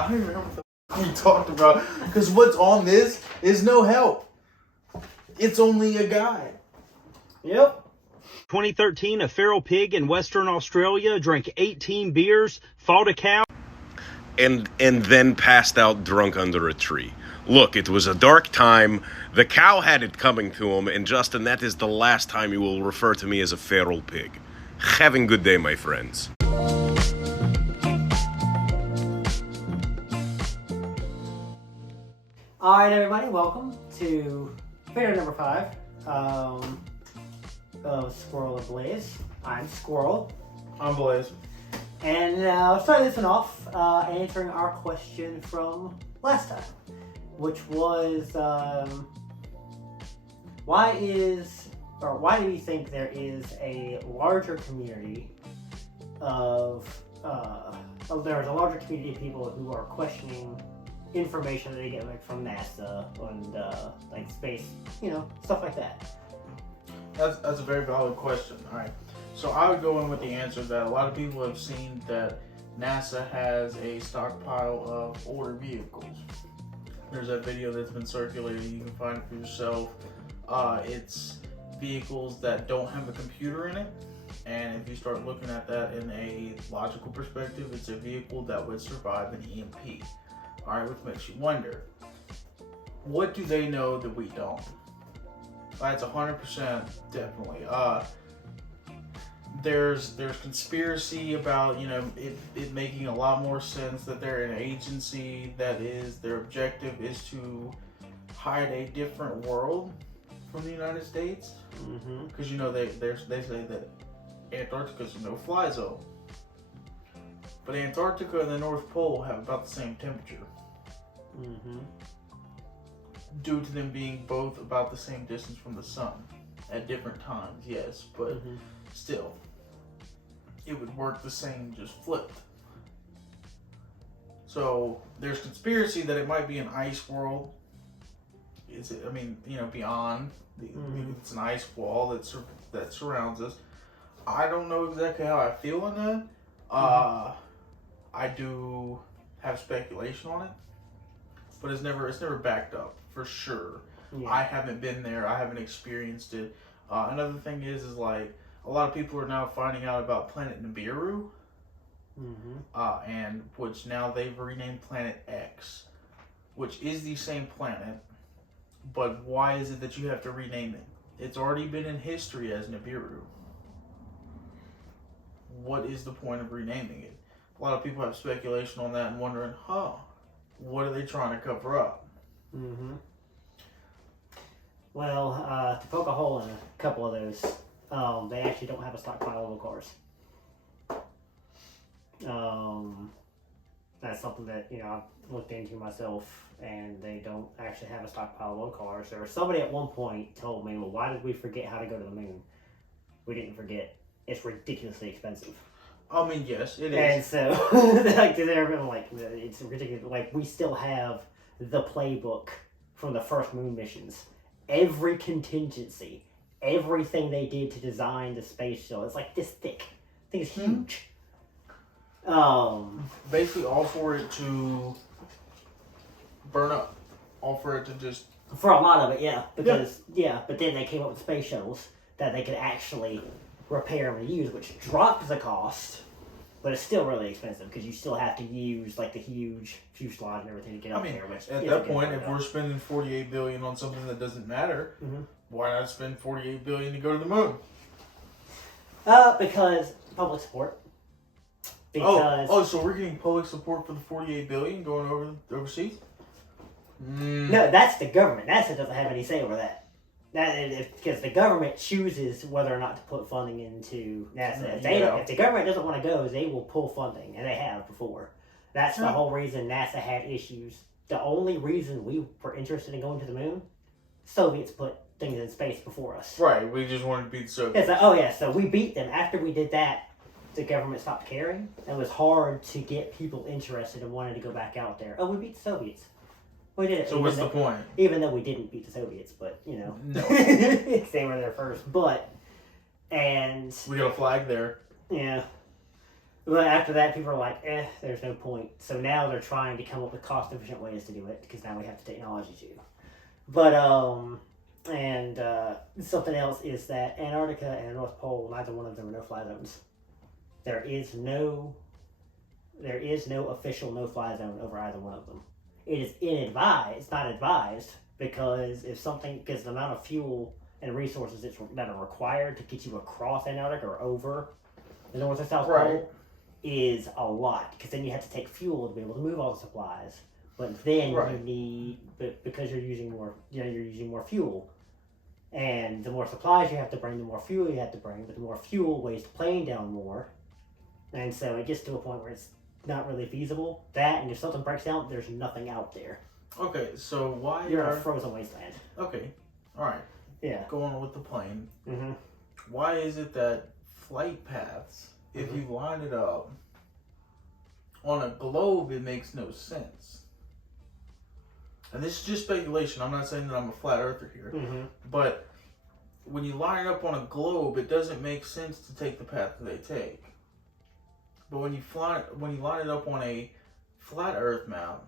I don't even know what the f*** we talked about. Because what's on this is no help. It's only a guide. Yep. 2013, a feral pig in Western Australia drank 18 beers, fought a cow, and then passed out drunk under a tree. Look, it was a dark time. The cow had it coming to him, and Justin, that is the last time you will refer to me as a feral pig. Having a good day, my friends. Alright, everybody, welcome to video number 5 of Squirrel and Blaze. I'm Squirrel. I'm Blaze. And starting this one off, answering our question from last time, which was, why do you think there is a larger community there's a larger community of people who are questioning information that they get like from NASA and like space, stuff like that? That's a very valid question. All right, so I would go in with the answer that a lot of people have seen that NASA has a stockpile of older vehicles. There's that video that's been circulating. You can find it for yourself. It's vehicles that don't have a computer in it, and if you start looking at that in a logical perspective, it's a vehicle that would survive an EMP. All right, which makes you wonder, what do they know that we don't? That's 100% definitely. There's conspiracy about it making a lot more sense that they're an agency that is their objective is to hide a different world from the United States. Because they say that Antarctica is a no-fly zone, but Antarctica and the North Pole have about the same temperature. Due to them being both about the same distance from the sun at different times, yes, but still, it would work the same, just flipped. So there's conspiracy that it might be an ice world. Is it? I mean, beyond. It's an ice wall that surrounds us. I don't know exactly how I feel on that. I do have speculation on it, but it's never backed up for sure. Yeah. I haven't been there. I haven't experienced it. Another thing is like a lot of people are now finding out about Planet Nibiru, and which now they've renamed Planet X, which is the same planet. But why is it that you have to rename it? It's already been in history as Nibiru. What is the point of renaming it? A lot of people have speculation on that and wondering, what are they trying to cover up? Well, to poke a hole in a couple of those, they actually don't have a stockpile of cars. That's something that, I've looked into myself, and they don't actually have a stockpile of cars. Or somebody at one point told me, well, why did we forget how to go to the moon? We didn't forget. It's ridiculously expensive. I mean, yes, it is. And so, it's ridiculous. Like, we still have the playbook from the first moon missions. Every contingency, everything they did to design the space shuttle, it's like this thick. I think it's huge. Basically, all for it to burn up. All for it to just... For a lot of it, yeah. Because, but then they came up with space shuttles that they could actually repair and use, which dropped the cost, but it's still really expensive because you still have to use like the huge fuselage and everything to get up there. Which at that point, if we're spending $48 billion on something that doesn't matter, why not spend $48 billion to go to the moon? Because public support. Because so we're getting public support for the $48 billion going overseas? No, that's the government. NASA doesn't have any say over that. Because the government chooses whether or not to put funding into NASA. If the government doesn't want to go, they will pull funding, and they have before. That's the whole reason NASA had issues. The only reason we were interested in going to the moon, Soviets put things in space before us. Right, we just wanted to beat the Soviets. It's like, so we beat them. After we did that, the government stopped caring. It was hard to get people interested and wanted to go back out there. Oh, we beat the Soviets. We did it. So what's the point? Even though we didn't beat the Soviets, but, No. they were there first. And... we got a flag there. Yeah. But after that, people are like, there's no point. So now they're trying to come up with cost-efficient ways to do it, because now we have the technology to. But, something else is that Antarctica and the North Pole, neither one of them are no-fly zones. There is no official no-fly zone over either one of them. It is it's not advised, because the amount of fuel and resources that are required to get you across Antarctica or over the North and South Pole is a lot, because then you have to take fuel to be able to move all the supplies. But then you need, because you're using more fuel, and the more supplies you have to bring, the more fuel you have to bring. But the more fuel weighs the plane down more, and so it gets to a point where it's not really feasible. That, and if something breaks down, there's nothing out there. Okay, so why you're in a frozen wasteland? Okay, all right. Yeah. Going on with the plane. Mm-hmm. Why is it that flight paths, if you line it up on a globe, it makes no sense? And this is just speculation. I'm not saying that I'm a flat earther here. Mm-hmm. But when you line it up on a globe, it doesn't make sense to take the path that they take. But when you line it up on a flat earth map,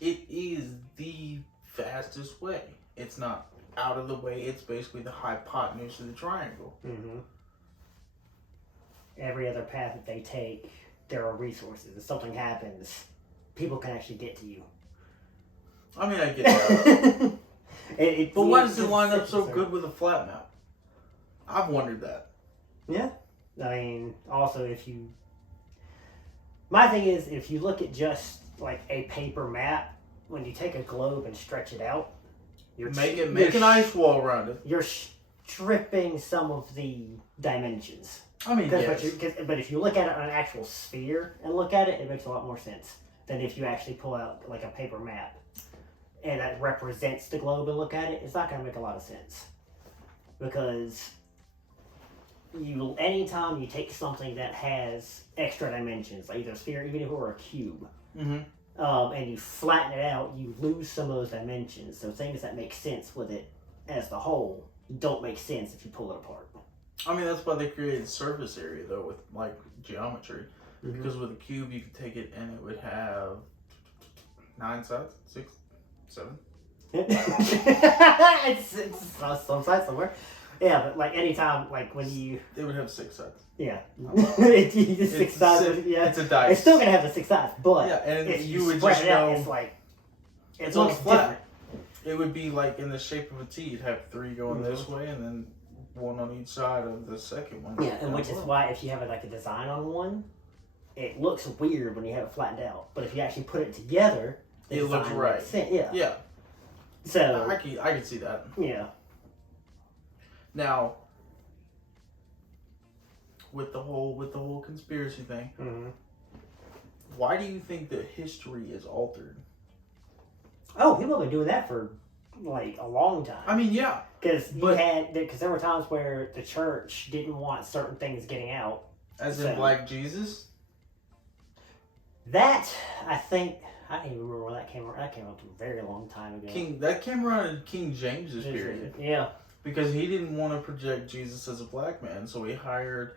it is the fastest way. It's not out of the way. It's basically the hypotenuse of the triangle. Mm-hmm. Every other path that they take, there are resources. If something happens, people can actually get to you. I mean, I get that. But why does it line up so good good with a flat map? I've wondered that. Yeah. I mean, also, my thing is, if you look at just like a paper map, when you take a globe and stretch it out, make an ice wall around it. You're stripping some of the dimensions. I mean, yes. But if you look at it on an actual sphere and look at it, it makes a lot more sense than if you actually pull out like a paper map and that represents the globe and look at it. It's not going to make a lot of sense, because anytime you take something that has extra dimensions, like either a sphere, even if it were a cube, and you flatten it out, you lose some of those dimensions. So things that make sense with it as the whole don't make sense if you pull it apart. I mean, that's why they created surface area, though, with like geometry. Mm-hmm. Because with a cube, you could take it and it would have 9 sides, 6, 7. it's some side somewhere. Yeah, but like anytime, like when you... It would have 6 sides. Yeah. It's 6 sides. Yeah. It's a dice. It's still going to have the 6 sides, but and if you would spread just it out, know... it's like... It's all flat. It would be like in the shape of a T. You'd have 3 going this way and then 1 on each side of the second one. Yeah, and which is why if you have like a design on one, it looks weird when you have it flattened out. But if you actually put it together, it looks right. Yeah. So I can see that. Yeah. Now, with the whole conspiracy thing, why do you think that history is altered? Oh, people have been doing that for like a long time. I mean, yeah, because there were times where the church didn't want certain things getting out. As in Black Jesus. That I think I don't even remember where that came. That came up a very long time ago. That came around in King James's period. Yeah. Because he didn't want to project Jesus as a black man, so he hired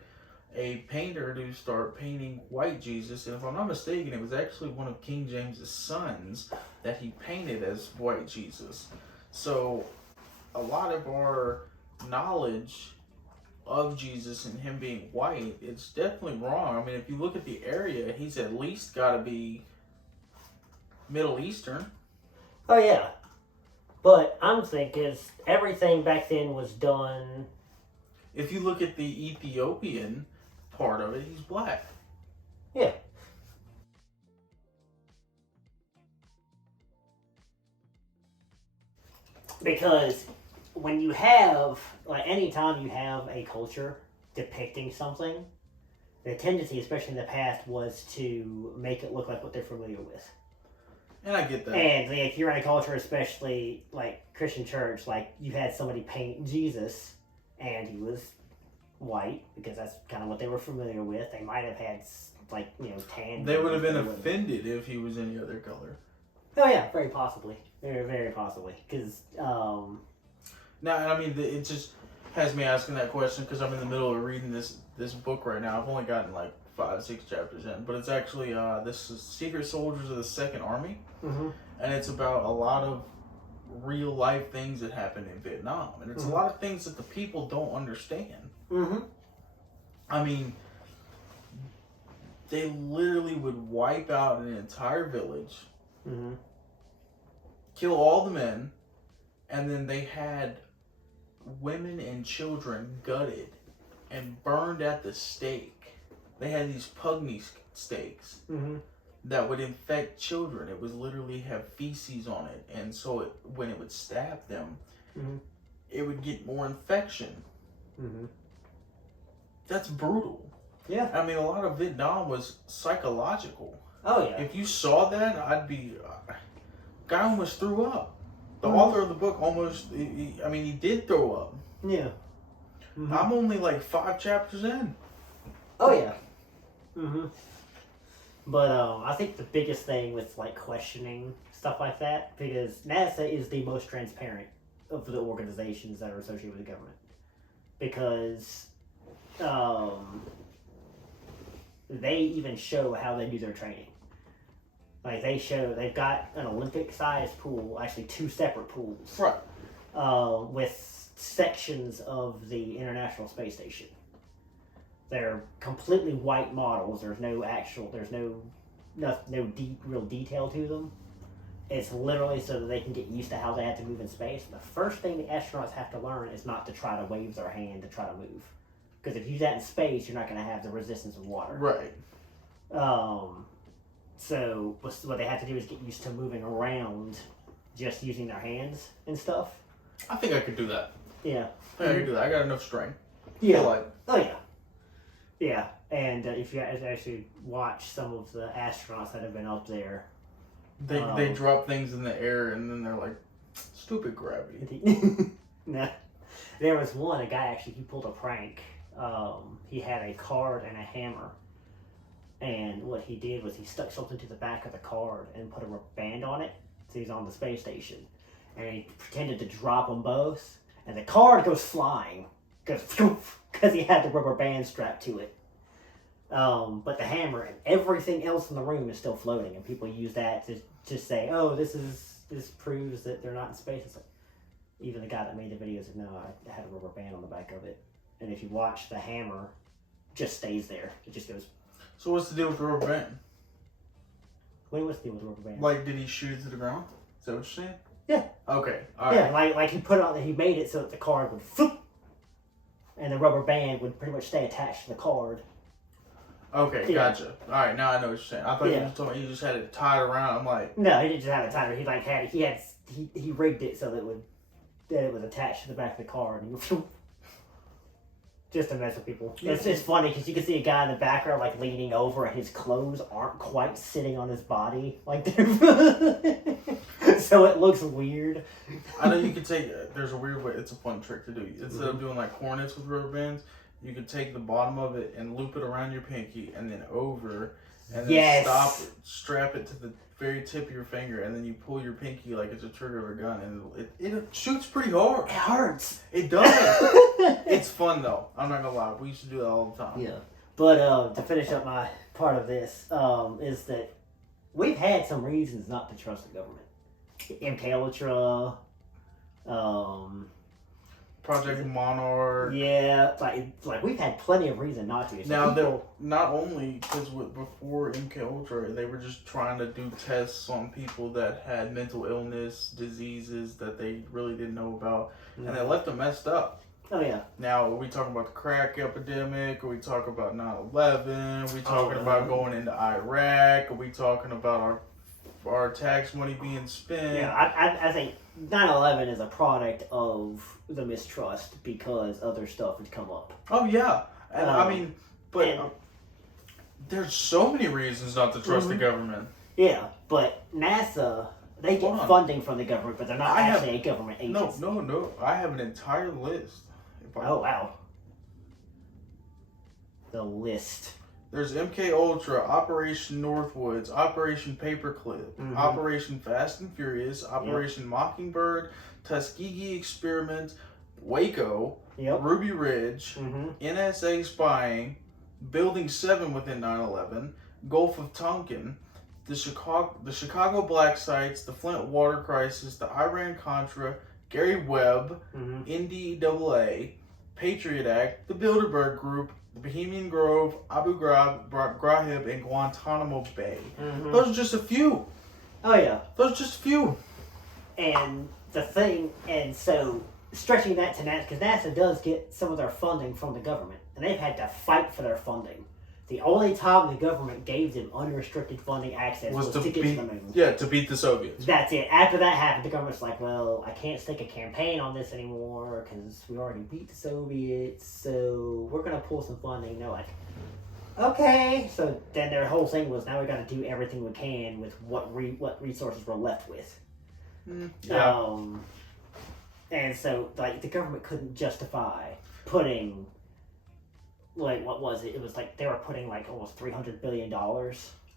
a painter to start painting white Jesus. And if I'm not mistaken, it was actually one of King James's sons that he painted as white Jesus. So a lot of our knowledge of Jesus and him being white, it's definitely wrong. I mean, if you look at the area, he's at least got to be Middle Eastern. Oh, yeah. But I'm thinking everything back then was done... If you look at the Ethiopian part of it, he's black. Yeah. Because when you have, like, anytime you have a culture depicting something, the tendency, especially in the past, was to make it look like what they're familiar with. And I get that. And if you're in a culture, especially like Christian church, like you had somebody paint Jesus and he was white because that's kind of what they were familiar with. They might have had tan. They would have been offended if he was any other color. Oh yeah, very possibly. Very possibly. Because now, and I mean, it just has me asking that question because I'm in the middle of reading this book right now. I've only gotten like 5-6 chapters in, but it's actually this is Secret Soldiers of the Second Army, and it's about a lot of real life things that happened in Vietnam, and it's a lot of things that the people don't understand. I mean, they literally would wipe out an entire village, kill all the men, and then they had women and children gutted and burned at the stake. They had these pugny stakes that would infect children. It would literally have feces on it, and so when it would stab them, it would get more infection. That's brutal. Yeah. I mean, a lot of Vietnam was psychological. Oh, yeah. If you saw that, I'd be... guy almost threw up. The author of the book almost... he did throw up. Yeah. I'm only like 5 chapters in. Oh, yeah. But I think the biggest thing with like questioning stuff like that, because NASA is the most transparent of the organizations that are associated with the government, because they even show how they do their training. Like they've got an Olympic-sized pool, actually 2 separate pools, Right. with sections of the International Space Station. They're completely white models. There's no real detail to them. It's literally so that they can get used to how they have to move in space. The first thing the astronauts have to learn is not to try to wave their hand to try to move. Because if you do that in space, you're not going to have the resistance of water. Right. So what they have to do is get used to moving around just using their hands and stuff. I think I could do that. Yeah. I think I could do that. I got enough strength. Yeah. Feel like. Oh, yeah. Yeah. And if you actually watch some of the astronauts that have been up there, They drop things in the air and then they're like, stupid gravity. Nah. There was a guy actually, he pulled a prank. He had a card and a hammer. And what he did was he stuck something to the back of the card and put a rubber band on it. So he's on the space station. And he pretended to drop them both. And the card goes flying. Because he had the rubber band strapped to it. But the hammer and everything else in the room is still floating. And people use that to just say, oh, this proves that they're not in space. It's like, even the guy that made the video said, no, I had a rubber band on the back of it. And if you watch, the hammer just stays there. It just goes... So what's the deal with the rubber band? What's the deal with the rubber band? Like, did he shoot it to the ground? Is that what you're saying? Yeah. Okay. All right. Yeah, like he put it on, he made it so that the card would flip, and the rubber band would pretty much stay attached to the card. Okay, gotcha. All right, now I know what you're saying. I thought you told me he just had it tied around. I'm like, no, he didn't just have it tied. He rigged it so that it was attached to the back of the card, and just to mess with people. It's funny because you can see a guy in the background like leaning over, and his clothes aren't quite sitting on his body, like so it looks weird. I know you could take. There's a weird way. It's a fun trick to do. Instead of doing like cornets with rubber bands, you could take the bottom of it and loop it around your pinky, and then over, and then strap it to the very tip of your finger, and then you pull your pinky like it's a trigger of a gun, and it shoots pretty hard. It hurts. It does. It's fun though. I'm not gonna lie. We used to do that all the time. Yeah. But to finish up my part of this, is that we've had some reasons not to trust the government. MK Ultra, Project Monarch. Yeah, like we've had plenty of reason not to. So Now, not only because before MK Ultra, they were just trying to do tests on people that had mental illness, diseases that they really didn't know about, and they left them messed up. Oh yeah. Now, are we talking about the crack epidemic? Are we talking about 9/11? Are we talking about going into Iraq? Are we talking about our tax money being spent? Yeah, I think 9/11 is a product of the mistrust because other stuff had come up. Oh yeah, and there's so many reasons not to trust the government. Yeah, but NASA, they get funding from the government, but they're not actually a government agency. No. I have an entire list. Oh wow. The list. There's MK Ultra, Operation Northwoods, Operation Paperclip, Operation Fast and Furious, Operation Mockingbird, Tuskegee Experiment, Waco, Ruby Ridge, NSA spying, Building 7 within 9/11, Gulf of Tonkin, the Chicago black sites, the Flint water crisis, the Iran-Contra, Gary Webb, NDAA, Patriot Act, the Bilderberg Group, the Bohemian Grove, Abu Ghraib, and Guantanamo Bay. Those are just a few. Oh, yeah. Those are just a few. And the thing, and so stretching that to NASA, because NASA does get some of their funding from the government, and they've had to fight for their funding. The only time the government gave them unrestricted funding access was to get to the moon. Yeah, to beat the Soviets. That's it. After that happened, the government's like, well, I can't stake a campaign on this anymore because we already beat the Soviets, so we're going to pull some funding. And they're like, okay. So then their whole thing was, now we got to do everything we can with what resources we're left with. Yeah. And so, like, the government couldn't justify putting... Like, what was it? It was like they were putting like almost $300 billion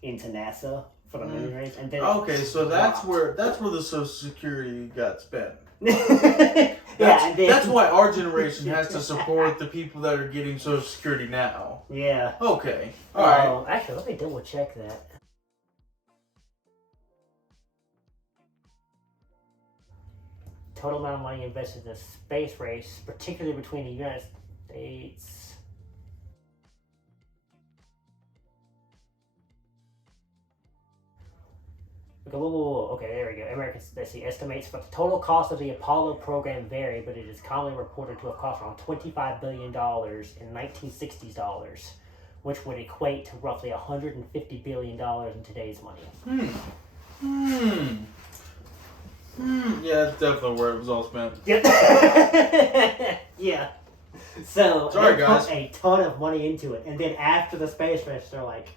into NASA for the moon race, and then so that's where the Social Security got spent. That's why our generation has to support the people that are getting Social Security now. Yeah. Okay. All right. Actually, let me double check that. Total amount of money invested in the space race, particularly between the United States. Okay, there we go. Americans, let's see, estimates for the total cost of the Apollo program vary, but it is commonly reported to have cost around $25 billion in 1960s dollars, which would equate to roughly $150 billion in today's money. Yeah, that's definitely where it was all spent. Yep. Yeah. So, sorry, they guys. put a ton of money into it, and then after the space race, they're like,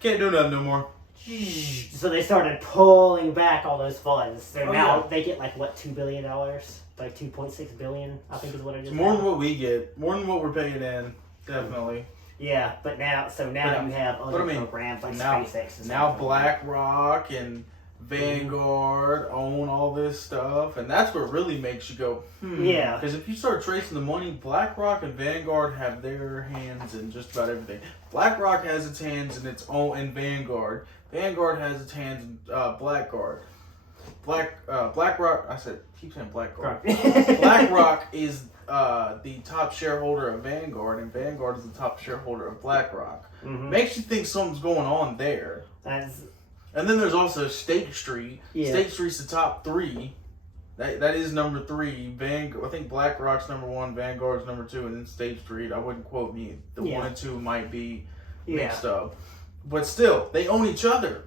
can't do nothing no more. So they started pulling back all those funds. So now they get like what, $2 billion? Like $2.6 billion, I think is what it is. It's more than what we get. More than what we're paying in. Definitely. Yeah, but now you have other programs like SpaceX. And now BlackRock and Vanguard own all this stuff, and that's what really makes you go, Yeah. Because if you start tracing the money, BlackRock and Vanguard have their hands in just about everything. BlackRock has its hands in its own in Vanguard. Vanguard has its hands in BlackRock. BlackRock. Keep saying BlackRock. BlackRock is the top shareholder of Vanguard, and Vanguard is the top shareholder of BlackRock. Makes you think something's going on there. And then there's also State Street. Yeah. State Street's the top 3. That is number 3. I think BlackRock's number 1, Vanguard's number 2, and then State Street. I wouldn't quote me. The 1 and 2 might be mixed up. But still, they own each other.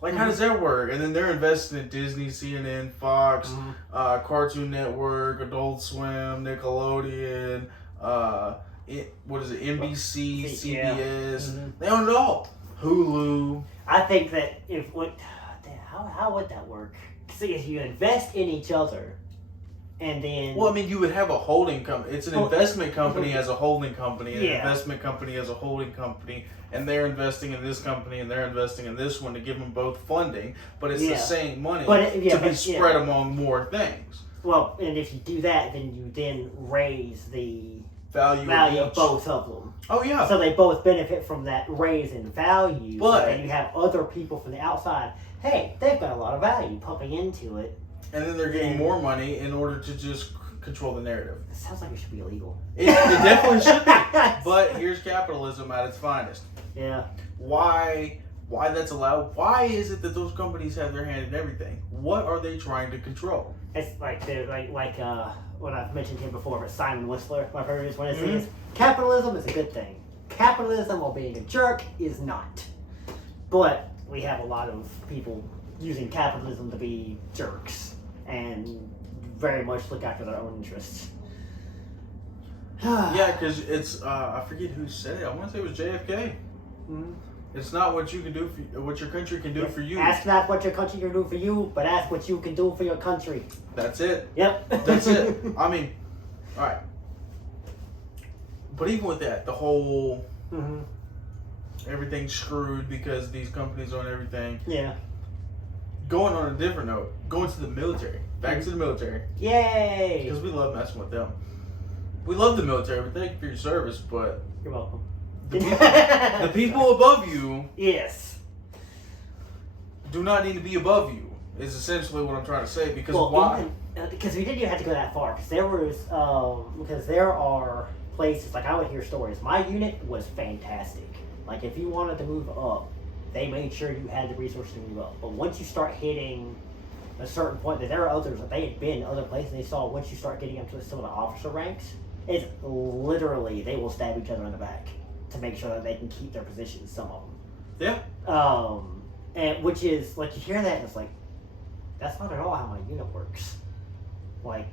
Like, how does that work? And then they're investing in Disney, CNN, Fox, Cartoon Network, Adult Swim, Nickelodeon, NBC, CBS. They own it all. Hulu. I think that how would that work? See, if you invest in each other, and then... Well, I mean, you would have a holding company. It's an investment company as a holding company, an investment company as a holding company, and they're investing in this company and they're investing in this one to give them both funding, but it's the same money to be spread among more things. Well, and if you do that, then you then raise the value of both of them. Oh, yeah. So they both benefit from that raise in value, but then you have other people from the outside, hey, they've got a lot of value pumping into it. And then they're getting more money in order to just control the narrative. It sounds like it should be illegal. It definitely should be. But here's capitalism at its finest. Yeah. Why that's allowed? Why is it that those companies have their hand in everything? What are they trying to control? It's like they're like what I've mentioned here before, but Simon Whistler, my favorite, is when it says capitalism is a good thing. Capitalism, while being a jerk, is not. But we have a lot of people using capitalism to be jerks and very much look after their own interests. Yeah, because it's I forget who said it. I want to say it was JFK. It's not what you can do for what your country can do for you. Ask not what your country can do for you, but ask what you can do for your country. That's it. Yep. That's it. I mean, all right. But even with that, the whole everything's screwed because these companies own everything. Yeah. Going on a different note, going to the military. Back to the military. Yay! Because we love messing with them. We love the military. We thank you for your service, but you're welcome. The people above you Yes. do not need to be above you. Is essentially what I'm trying to say. Because Because we didn't even have to go that far. Because there are places, like I would hear stories. My unit was fantastic. Like if you wanted to move up, they made sure you had the resources to move up. But once you start hitting a certain point, that there are others that they had been other places. They saw once you start getting up to some of the officer ranks, it's literally they will stab each other in the back to make sure that they can keep their positions. Some of them. Yeah. And which is like you hear that and it's like that's not at all how my unit works. Like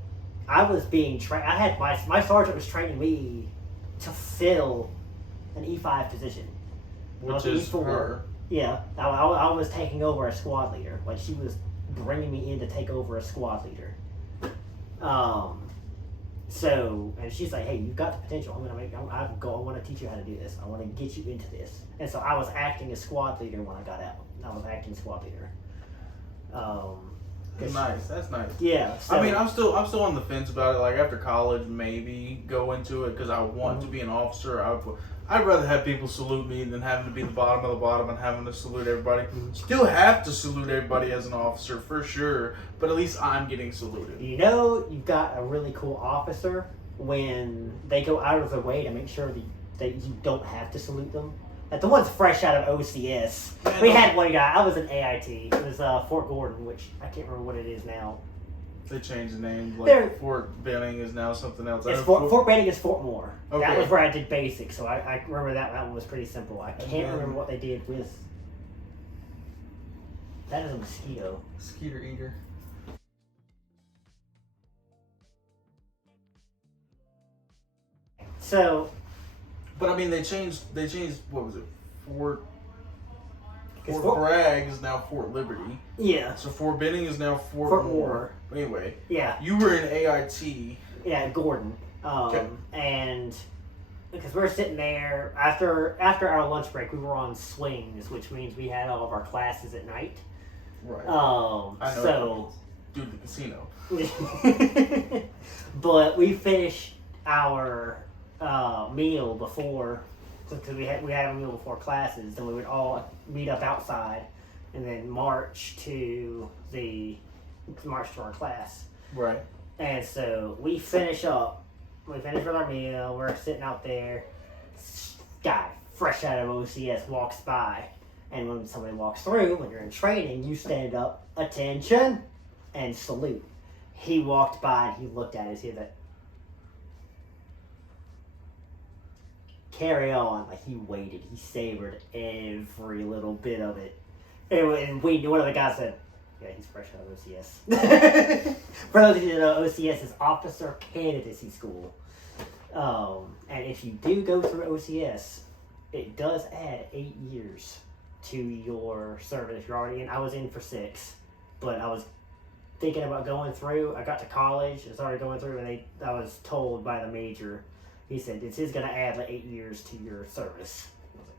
I was being trained. I had my sergeant was training me to fill an E5 position, Which is E4. her. Yeah, I was taking over a squad leader. Like she was bringing me in to take over a squad leader. So and she's like, "Hey, you've got the potential. I want to teach you how to do this. I want to get you into this." And so I was acting as squad leader when I got out. I was acting squad leader. Nice. That's nice. Yeah. So, I mean, I'm still on the fence about it. Like after college, maybe go into it because I want to be an officer. I'd rather have people salute me than having to be the bottom of the bottom and having to salute everybody. Still have to salute everybody as an officer for sure, but at least I'm getting saluted. You know, you've got a really cool officer when they go out of their way to make sure that you don't have to salute them. Like the one's fresh out of OCS. We had one guy. I was in AIT. It was Fort Gordon, which I can't remember what it is now. They changed the name. Like Fort Benning is now something else. Fort Benning is Fort Moore. Okay. That was where I did basic, so I remember that one was pretty simple. I can't remember what they did with. That is a mosquito. Skeeter eater. So. But I mean, they changed. What was it? Fort Bragg is now Fort Liberty. Yeah. So Fort Benning is now Fort Moore. Anyway. Yeah. You were in AIT. Yeah, Gordon. Okay. And because we were sitting there after our lunch break, we were on swings, which means we had all of our classes at night. Right. I know. So. Do the casino. But we finished our meal before, because we had a meal before classes, and we would all meet up outside, and then march to our class. Right. And so we finish with our meal. We're sitting out there. Guy fresh out of OCS walks by, and when somebody walks through, when you're in training, you stand up, attention, and salute. He walked by and he looked at us. He was like, carry on. Like he waited. He savored every little bit of it. And one of the guys said, yeah, he's fresh out of OCS. For those of you that know, OCS is Officer Candidacy School. And if you do go through OCS, it does add 8 years to your service. If you're already in, I was in for 6, but I was thinking about going through. I got to college and started going through, and I was told by the major, he said, this is going to add like 8 years to your service. I was like,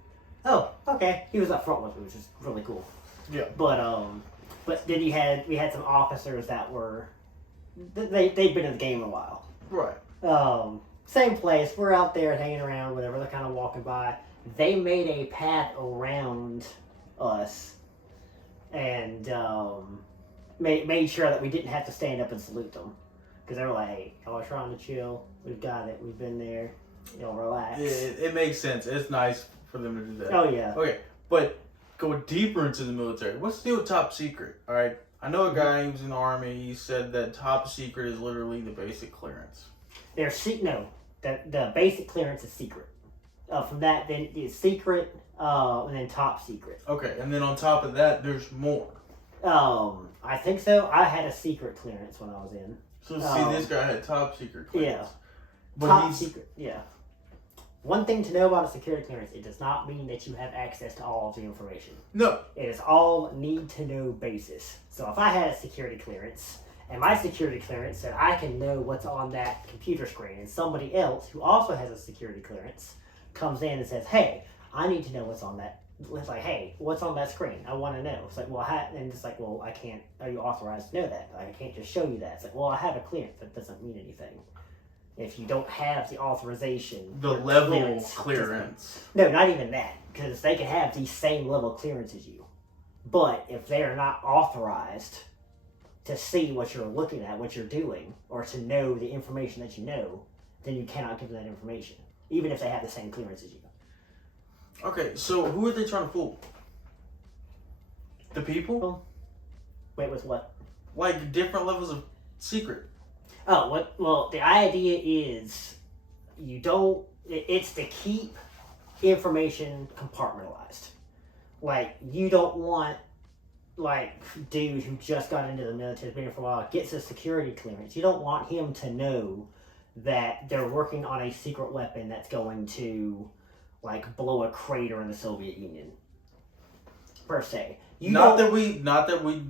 oh, okay. He was up front with me, which is really cool. Yeah. But then we had some officers that were, they'd been in the game a while. Right. Same place. We're out there hanging around, whatever. They're kind of walking by. They made a path around us and made sure that we didn't have to stand up and salute them. Because they were like, hey, y'all are trying to chill. We've got it. We've been there. Y'all relax. Yeah, it makes sense. It's nice for them to do that. Oh, yeah. Okay, but go deeper into the military. What's the deal with top secret? All right. I know a guy who was in the Army. He said that top secret is literally the basic clearance. The basic clearance is secret. From that, then it's secret, and then top secret. Okay, and then on top of that, there's more. I think so. I had a secret clearance when I was in. So see, this guy had top secret clearance. Yeah. But top secret, yeah. One thing to know about a security clearance, it does not mean that you have access to all of the information. No. It is all need-to-know basis. So if I had a security clearance, and my security clearance said I can know what's on that computer screen, and somebody else who also has a security clearance comes in and says, hey, I need to know what's on that. It's like, hey, what's on that screen? I want to know. It's like, well, and it's like, well, I can't. Are you authorized to know that? Like, I can't just show you that. It's like, well, I have a clearance. That doesn't mean anything. if you don't have the authorization, the level clearance. No, not even that, because they can have the same level clearance as you, but if they are not authorized to see what you're looking at, what you're doing, or to know the information that you know, then you cannot give them that information, even if they have the same clearance as you. Okay, so who are they trying to fool? The people? Wait, with what? Like different levels of secret. Oh, what? Well, the idea is it's to keep information compartmentalized. Like, you don't want, like, dude who just got into the military, has been here for a while, gets a security clearance. You don't want him to know that they're working on a secret weapon that's going to, like, blow a crater in the Soviet Union, per se. Not that we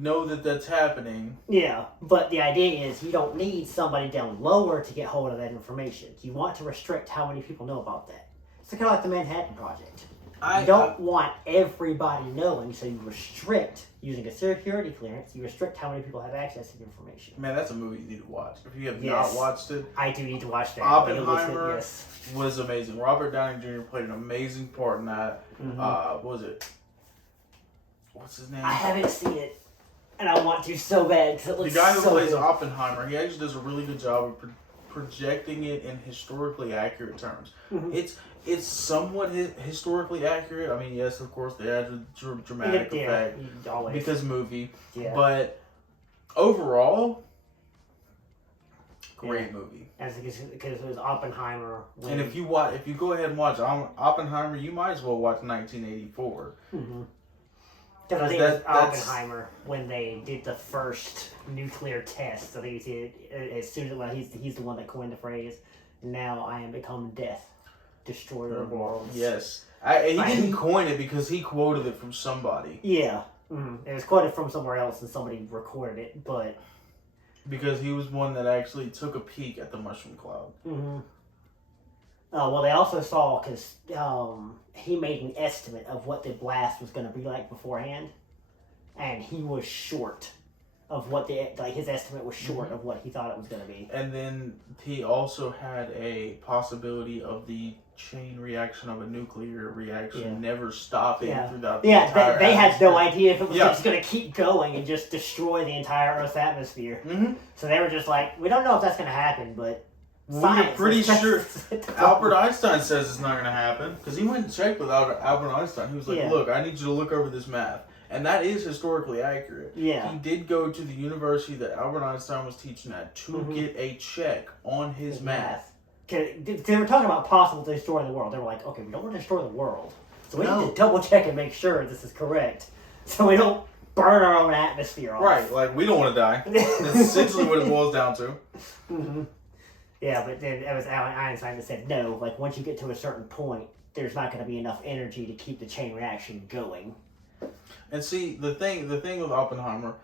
know that that's happening. Yeah, but the idea is you don't need somebody down lower to get hold of that information. You want to restrict how many people know about that. It's kind of like the Manhattan Project. You don't want everybody knowing, so you restrict, using a security clearance, you restrict how many people have access to the information. Man, that's a movie you need to watch. If you have not watched it. I do need to watch that. Oppenheimer was amazing. Robert Downey Jr. played an amazing part in that. Mm-hmm. What was it? What's his name? I haven't seen it, and I want to so bad, because it looks the guy who so plays good. Oppenheimer, he actually does a really good job of projecting it in historically accurate terms. Mm-hmm. It's somewhat historically accurate. I mean, yes, of course, they add a dramatic effect because movie. Yeah. But overall, great movie. Because it was Oppenheimer. And if you go ahead and watch Oppenheimer, you might as well watch 1984. Mm-hmm. Because I think it was Oppenheimer when they did the first nuclear test. I think he did as soon as he's the one that coined the phrase. Now I am become death, destroyer of worlds. Yes, he didn't coin it because he quoted it from somebody. Yeah, it was quoted from somewhere else and somebody recorded it, but because he was one that actually took a peek at the mushroom cloud. Mm-hmm. Well, they also saw, because he made an estimate of what the blast was going to be like beforehand, and he was short of what his estimate was short of what he thought it was going to be. And then he also had a possibility of the chain reaction of a nuclear reaction never stopping throughout the entire they had atmosphere. no idea if it was just going to keep going and just destroy the entire Earth's atmosphere. Mm-hmm. So they were just like, we don't know if that's going to happen, but we're pretty sure. Albert Einstein says it's not going to happen because he went and checked with Albert Einstein. He was like, look, I need you to look over this math. And that is historically accurate. Yeah. He did go to the university that Albert Einstein was teaching at to get a check on his math. They were talking about possible destroying the world. They were like, okay, we don't want to destroy the world. So we need to double check and make sure this is correct. So we don't burn our own atmosphere off. Right, like we don't want to die. That's essentially what it boils down to. Mm-hmm. Yeah, but then it was Einstein that said, no, like once you get to a certain point, there's not going to be enough energy to keep the chain reaction going. And see, the thing with Oppenheimer,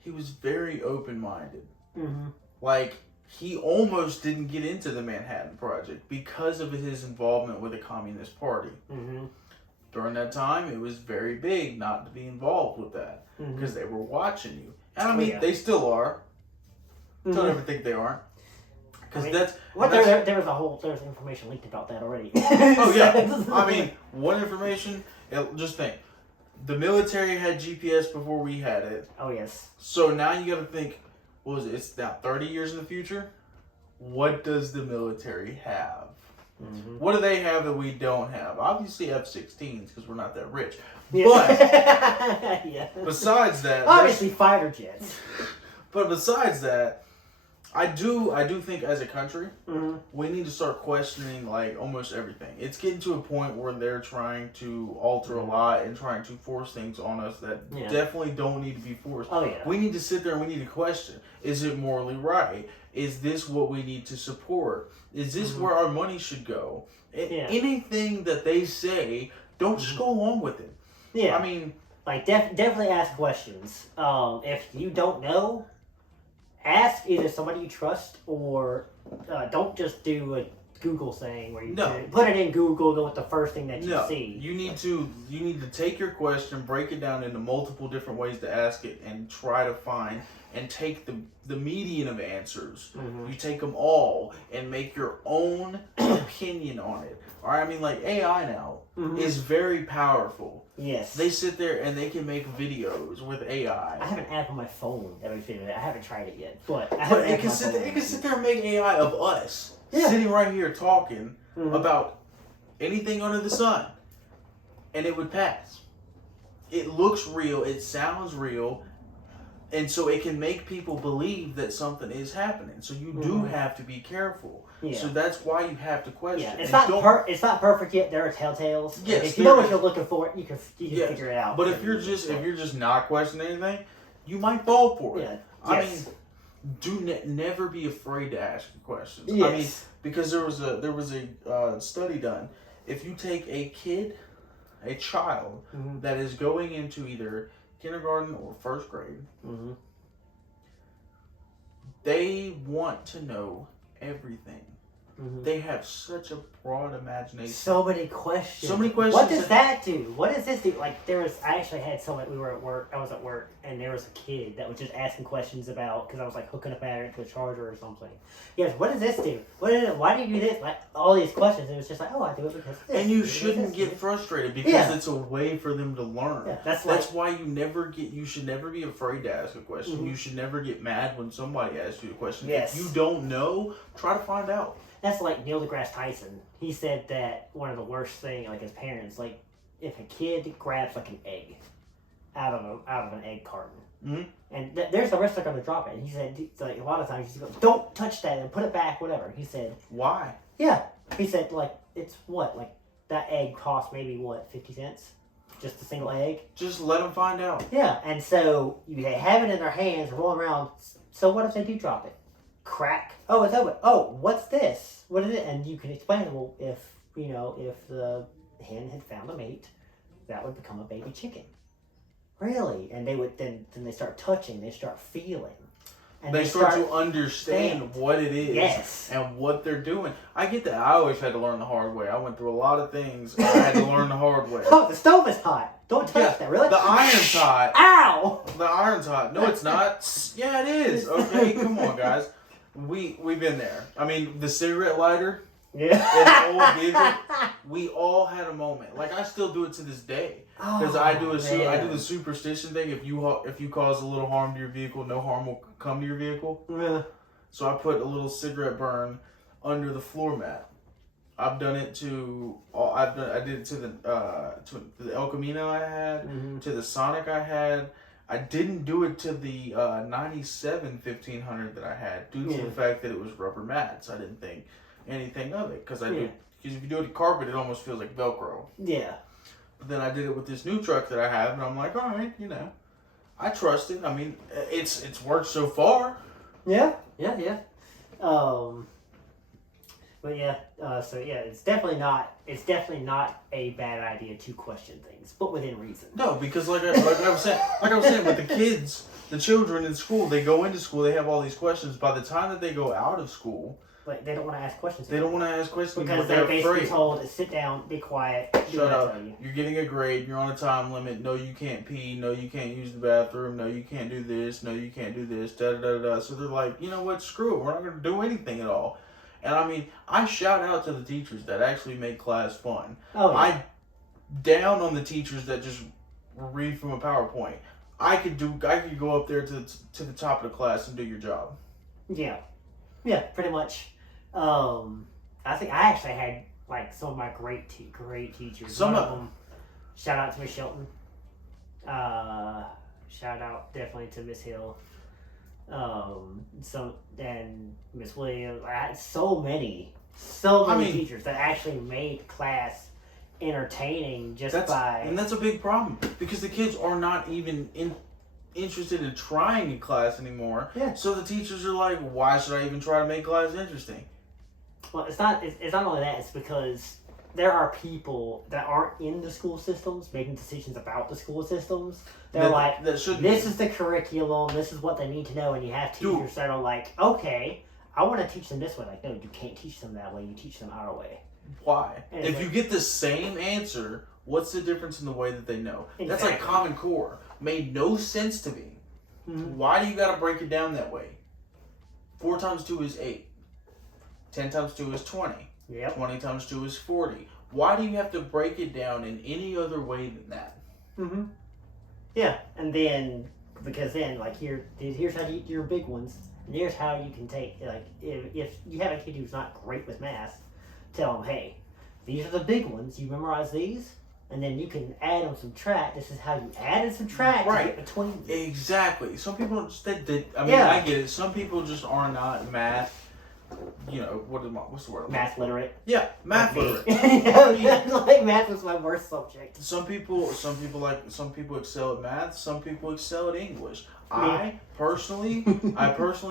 he was very open-minded. Mm-hmm. Like, he almost didn't get into the Manhattan Project because of his involvement with the Communist Party. Mm-hmm. During that time, it was very big not to be involved with that because they were watching you. And I mean, they still are. Don't ever think they aren't. Because there was information leaked about that already. Oh yeah, I mean, one information. Just think, the military had GPS before we had it. Oh yes. So now you got to think, what was it? It's now 30 years in the future. What does the military have? Mm-hmm. What do they have that we don't have? Obviously F-16s because we're not that rich. Yeah. But besides that, obviously fighter jets. But besides that, I do think as a country, we need to start questioning like almost everything. It's getting to a point where they're trying to alter a lot and trying to force things on us that definitely don't need to be forced. Oh yeah. We need to sit there and we need to question. Is it morally right? Is this what we need to support? Is this where our money should go? Anything that they say, don't just go along with it. Yeah. I mean, like definitely ask questions. If you don't know, ask either somebody you trust or don't just do a Google saying where you put it in Google, go with the first thing that you see. You need to take your question, break it down into multiple different ways to ask it, and try to find and take the median of answers. Mm-hmm. You take them all and make your own opinion on it. All right, I mean, like AI now is very powerful. Yes. They sit there and they can make videos with AI. I have an app on my phone that makes videos. I haven't tried it yet, but it can sit there and make AI of us sitting right here talking about anything under the sun, and it would pass. It looks real. It sounds real. And so it can make people believe that something is happening. So you do have to be careful. Yeah. So that's why you have to question. Yeah. It's not perfect yet. There are telltales. Yes, if you know what you're looking for, you can figure it out. But if you're just not questioning anything, you might fall for it. Yeah. I mean, never be afraid to ask questions. Yes. I mean, because there was a study done. If you take a child that is going into either kindergarten or first grade, they want to know everything. They have such a broad imagination. So many questions. What does that do? What does this do? Like, I actually had someone, I was at work, and there was a kid that was just asking questions about, because I was like hooking a battery to a charger or something. He goes, what does this do? Why do you do this? Like, all these questions. And it was just like, oh, I do it because of this. And you shouldn't get frustrated because it's a way for them to learn. Yeah, that's why you should never be afraid to ask a question. You should never get mad when somebody asks you a question. Yes. If you don't know, try to find out. That's like Neil deGrasse Tyson. He said that one of the worst things, like his parents, like if a kid grabs like an egg out of an egg carton, and there's the risk they're going to drop it. And he said, like a lot of times, he goes, "Don't touch that and put it back, whatever." He said, "Why?" Yeah, he said, like it's what, like that egg costs maybe what 50 cents, just a single egg. Just let them find out. Yeah, and so they have it in their hands, rolling around. So what if they do drop it? Crack. Oh, it's open. Oh, what's this? What is it? And you can explain, well, if the hen had found a mate, that would become a baby chicken. Really? And they would then they start touching, they start feeling. And they start to understand what it is and what they're doing. I get that. I always had to learn the hard way. I went through a lot of things. I had to learn the hard way. Oh, the stove is hot. Don't touch that, really? The iron's hot. Ow! The iron's hot. No, it's not. Yeah, it is. Okay, come on, guys. We've been there. I mean, the cigarette lighter in the old vehicle, we all had a moment. Like, I still do it to this day. Because I do the superstition thing. If you cause a little harm to your vehicle, no harm will come to your vehicle. Yeah. So I put a little cigarette burn under the floor mat. I've done it I did it to the El Camino I had, to the Sonic I had. I didn't do it to the 97 1500 that I had due to the fact that it was rubber mats. I didn't think anything of it because if you do it to carpet, it almost feels like Velcro. Yeah. But then I did it with this new truck that I have, and I'm like, all right, I trust it. I mean, it's worked so far. Yeah. But yeah, it's definitely not a bad idea to question things, but within reason. No, because like I was saying with the kids, the children in school, they go into school, they have all these questions. By the time that they go out of school, like they don't want to ask questions. They don't want to ask questions because they're basically told, sit down, be quiet, shut up. You're getting a grade. You're on a time limit. No, you can't pee. No, you can't use the bathroom. No, you can't do this. No, you can't do this. Da da da da. So they're like, you know what? Screw it. We're not going to do anything at all. And I mean, I shout out to the teachers that actually make class fun. Oh, yeah. I down on the teachers that just read from a PowerPoint. I could go up there to the top of the class and do your job. Yeah, pretty much. I think I actually had like some of my great teachers. Some of them. Shout out to Miss Shelton. Shout out definitely to Miss Hill. And Miss Williams. I had so many teachers that actually made class entertaining and that's a big problem because the kids are not even interested in trying in class anymore. Yeah. So the teachers are like, why should I even try to make class interesting? Well, it's not only that. It's because there are people that aren't in the school systems making decisions about the school systems. They're this is the curriculum, this is what they need to know, and you have teachers that are like, okay, I want to teach them this way. Like, no, you can't teach them that way. You teach them our way. Why? And If you get the same answer, what's the difference in the way that they know? Exactly. That's like Common Core. Made no sense to me. Mm-hmm. Why do you got to break it down that way? 4 times 2 is 8. 10 times 2 is 20. Yep. 20 times 2 is 40. Why do you have to break it down in any other way than that? Mm-hmm. Yeah, and then, because then, like, here's how you eat your big ones, and here's how you can take, like, if you have a kid who's not great with math, tell them, hey, these are the big ones, you memorize these, and then you can add and subtract. This is how you add and subtract to get between them. Exactly. Some people just, I get it. Some people just are not math, what's the word? Math literate. Yeah, math literate. Like, math was my worst subject. Some people excel at math. Some people excel at English. Yeah. I personally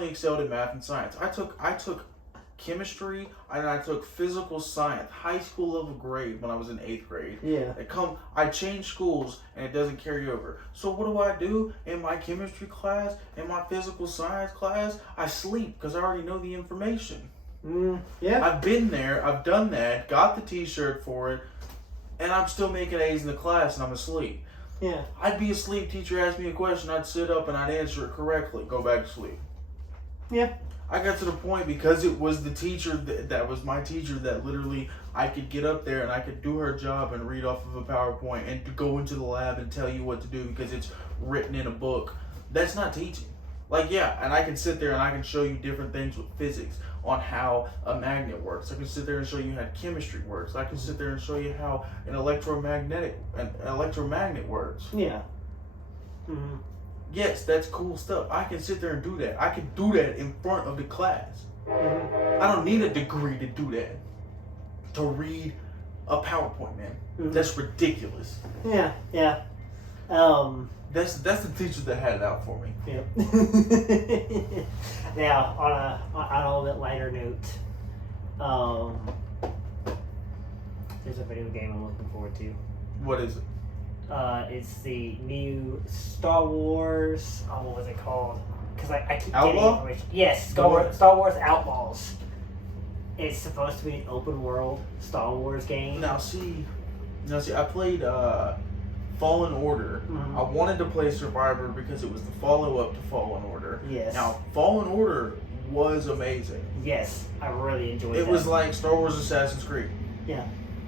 excelled at math and science. I took chemistry and I took physical science, high school level grade when I was in 8th grade. Yeah. I changed schools and it doesn't carry over. So what do in my chemistry class, in my physical science class? I sleep because I already know the information. Yeah. I've been there, I've done that, got the t-shirt for it, and I'm still making A's in the class and I'm asleep. Yeah. I'd be asleep, teacher asked me a question, I'd sit up and I'd answer it correctly, go back to sleep. Yeah. I got to the point because it was the teacher that was my teacher that literally I could get up there and I could do her job and read off of a PowerPoint and to go into the lab and tell you what to do because it's written in a book. That's not teaching. Like, yeah, and I can sit there and I can show you different things with physics on how a magnet works. I can sit there and show you how chemistry works. I can sit there and show you how an electromagnet works. Yeah. Mm-hmm. Yes, that's cool stuff. I can sit there and do that. I can do that in front of the class. Mm-hmm. I don't need a degree to do that. To read a PowerPoint, man. Mm-hmm. That's ridiculous. Yeah, yeah. That's the teacher that had it out for me. Yep. Now, on a little bit lighter note, there's a video game I'm looking forward to. What is it? It's the new Star Wars. Oh, what was it called? Because I keep Outlaw? getting information. Yes, Star Wars Outlaws. It's supposed to be an open world Star Wars game. Now see, I played Fallen Order. Mm-hmm. I wanted to play Survivor because it was the follow-up to Fallen Order. Yes. Now, Fallen Order was amazing. Yes, I really enjoyed it. It was like Star Wars Assassin's Creed. Yeah.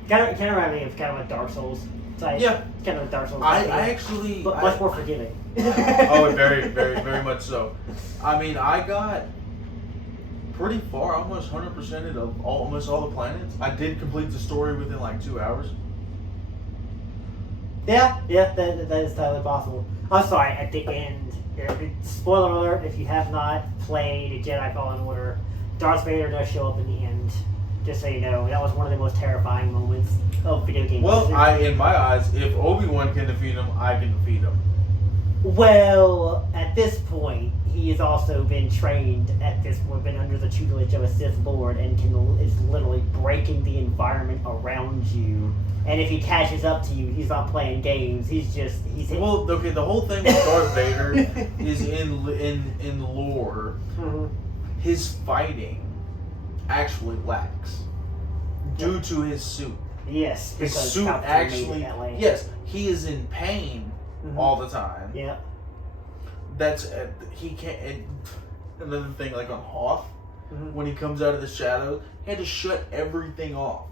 Kind of remind me of kind of a Dark Souls type. Yeah. Kind of a Dark Souls I game. actually... But much more forgiving. Oh, very, very, very much so. I mean, I got pretty far, almost 100% of almost all the planets. I did complete the story within like 2 hours. Yeah, that is totally possible. I'm sorry, at the end, spoiler alert, if you have not played Jedi Fallen Order, Darth Vader does show up in the end. Just so you know, that was one of the most terrifying moments of video game Well, history. in my eyes, if Obi-Wan can defeat him, I can defeat him. Well, at this point, he has also been trained been under the tutelage of a Sith Lord and is literally breaking the environment around you. And if he catches up to you, he's not playing games. He's Well, okay, the whole thing with Darth Vader is in lore. Mhm. His fighting actually lacks due to his suit. Yes, His because suit Palpatine made it actually, that way. yes, he is in pain Mhm. all the time. Yeah. That's he can't. Another thing, like on Hoth, Mhm. when he comes out of the shadows, he had to shut everything off.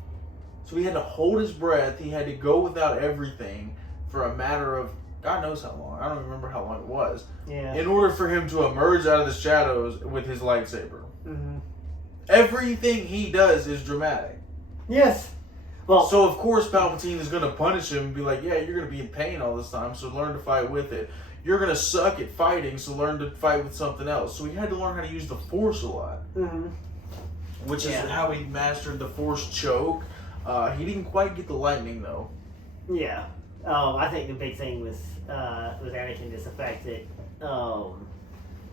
So he had to hold his breath. He had to go without everything for a matter of God knows how long. I don't remember how long it was. Yeah. In order for him to emerge out of the shadows with his lightsaber. Mm-hmm. Everything he does is dramatic. Yes. Well, So of course Palpatine is going to punish him and be like, yeah, you're going to be in pain all this time, so learn to fight with it. You're going to suck at fighting, so learn to fight with something else. So he had to learn how to use the Force a lot. mm-hmm. Which is how he mastered the Force choke. He didn't quite get the lightning though. Yeah. I think the big thing with Anakin is the fact that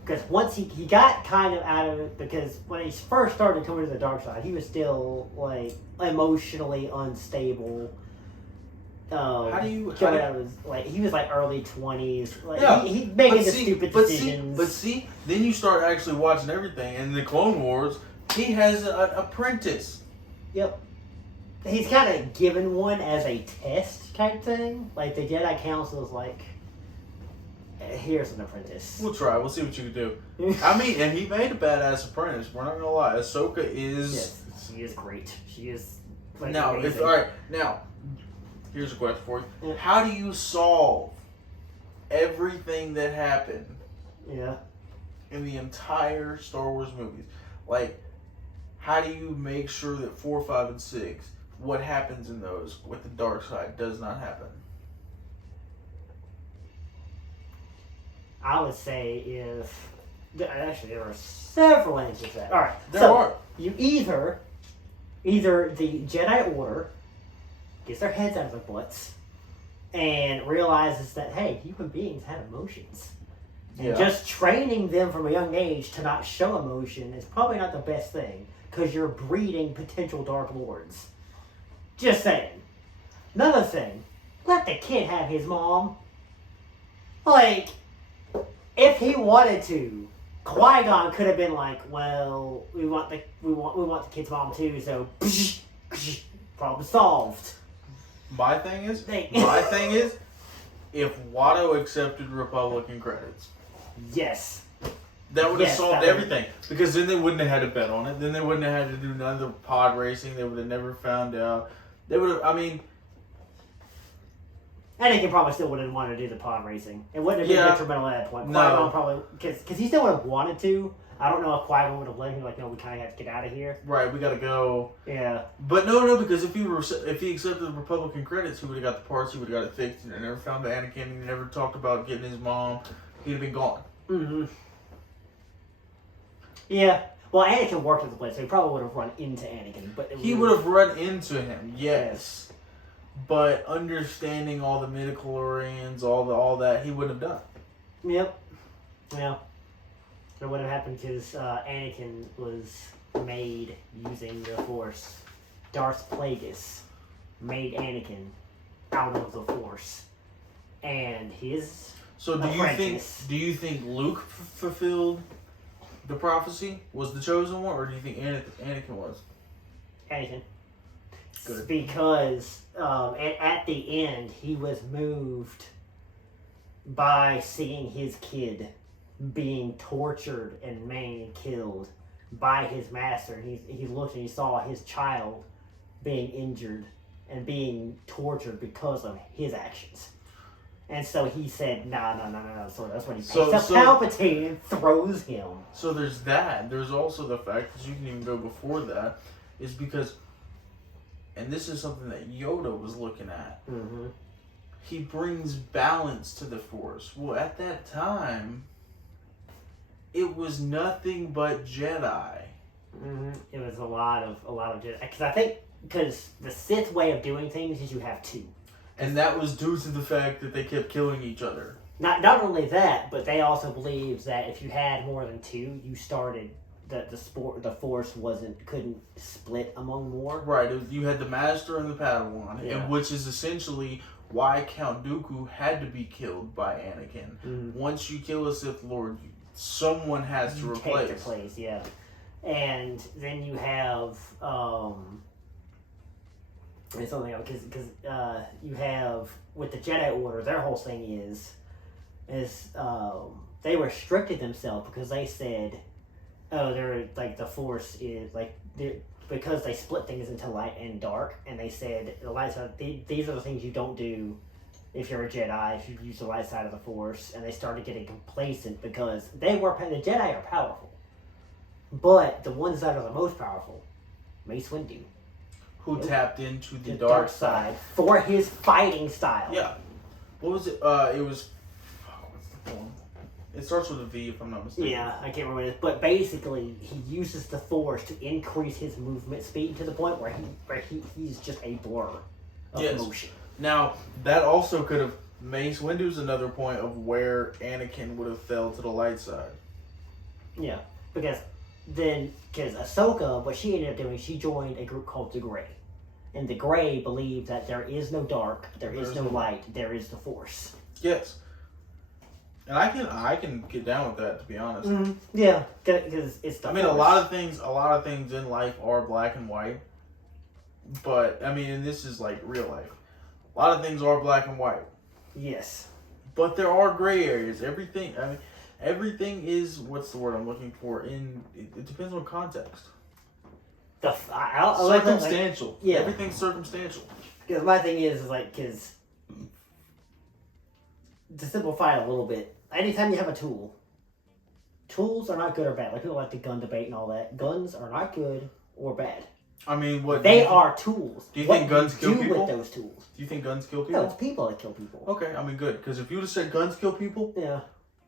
because once he got kind of out of it, because when he first started coming to the dark side, he was still like emotionally unstable. How do you? He was like early 20s. Like Yeah, he making the stupid decisions. But see, then you start actually watching everything. And in the Clone Wars, he has an apprentice. Yep. He's kind of given one as a test type thing. Like the Jedi Council is like, here's an apprentice. We'll try. We'll see what you can do. I mean, and he made a badass apprentice. We're not gonna lie. Ahsoka is. Yes, she is great. She is. Like, now, amazing. all right. Now, here's a question for you. How do you solve everything that happened? Yeah. In the entire Star Wars movies, like, how do you make sure that 4, 5, and 6, what happens in those with the dark side, does not happen? I would say if actually there are several answers to that. All right, There are. You either the Jedi Order gets their heads out of their butts and realizes that hey, human beings have emotions. And just training them from a young age to not show emotion is probably not the best thing because you're breeding potential Dark Lords. Just saying. Another thing, let the kid have his mom. Like, if he wanted to, Qui-Gon could have been like, "Well, we want the kid's mom too, so problem solved." My thing is, if Watto accepted Republican credits. Yes. That would have solved everything. Because then they wouldn't have had to bet on it. Then they wouldn't have had to do none of the pod racing. They would have never found out. They would have, I mean... Anakin probably still wouldn't want to do the pod racing. It wouldn't have been detrimental at that point. Qui-Gon probably... Because he still would have wanted to. I don't know if Qui-Gon would have let him, like, no, we kind of have to get out of here. Right, we got to go. Yeah. But no, because if he accepted the Republican credits, he would have got the parts, he would have got it fixed, and never found the Anakin, he never talked about getting his mom. He'd have been gone. Mm-hmm. Yeah. Well, Anakin worked at the place, so he probably would have run into Anakin. But he would have run into him, yes. But understanding all the midichlorians, all that, he wouldn't have done. Yep. Yeah. That would have happened because Anakin was made using the Force. Darth Plagueis made Anakin out of the Force. And his do you think Luke fulfilled the prophecy, was the chosen one, or do you think Anakin was? Anakin. Good. Because at the end, he was moved by seeing his kid being tortured and maimed and killed by his master. And he looked and he saw his child being injured and being tortured because of his actions. And so he said, no. So that's when he picks up Palpatine and throws him. So there's that. There's also the fact that you can even go before that, is because, and this is something that Yoda was looking at, he brings balance to the Force. Well, at that time, it was nothing but Jedi. It was a lot of Jedi. Because the Sith way of doing things is you have two. And that was due to the fact that they kept killing each other. Not only that, but they also believed that if you had more than two, you started the Force couldn't split among more. Right. You had the Master and the Padawan, and which is essentially why Count Dooku had to be killed by Anakin. Once you kill a Sith Lord, someone has to replace. Take their place, yeah. And then you have it's something else because you have with the Jedi Order, their whole thing is they restricted themselves because they said, they're like the Force is like because they split things into light and dark, and they said the light side. These are the things you don't do if you're a Jedi, if you use the light side of the Force, and they started getting complacent because the Jedi are powerful, but the ones that are the most powerful, Mace Windu. Who tapped into the dark side for his fighting style. Yeah. What was it? It was... what's the poem? It starts with a V, if I'm not mistaken. Yeah, I can't remember it. But basically, he uses the Force to increase his movement speed to the point where he's just a blur of motion. Now, that also could have... Mace Windu's another point of where Anakin would have fell to the light side. Yeah, because Ahsoka, what she ended up doing, she joined a group called the Grey. And the gray believe that there is no dark, there is no light, there is the Force. Yes. And I can get down with that, to be honest. Mm-hmm. Yeah, because it's the I mean, Force. a lot of things in life are black and white. But, I mean, and this is like real life. A lot of things are black and white. Yes. But there are gray areas. Everything is, what's the word I'm looking for? It depends on context. Circumstantial. Yeah. Everything's circumstantial. Because my thing is because to simplify it a little bit, anytime you have a tool, tools are not good or bad. Like people like the gun debate and all that. Guns are not good or bad. I mean, they are tools. Do you think guns kill people? What do with those tools? Do you think guns kill people? No, it's people that kill people. Okay, I mean, good. Because if you would have said guns kill people, yeah,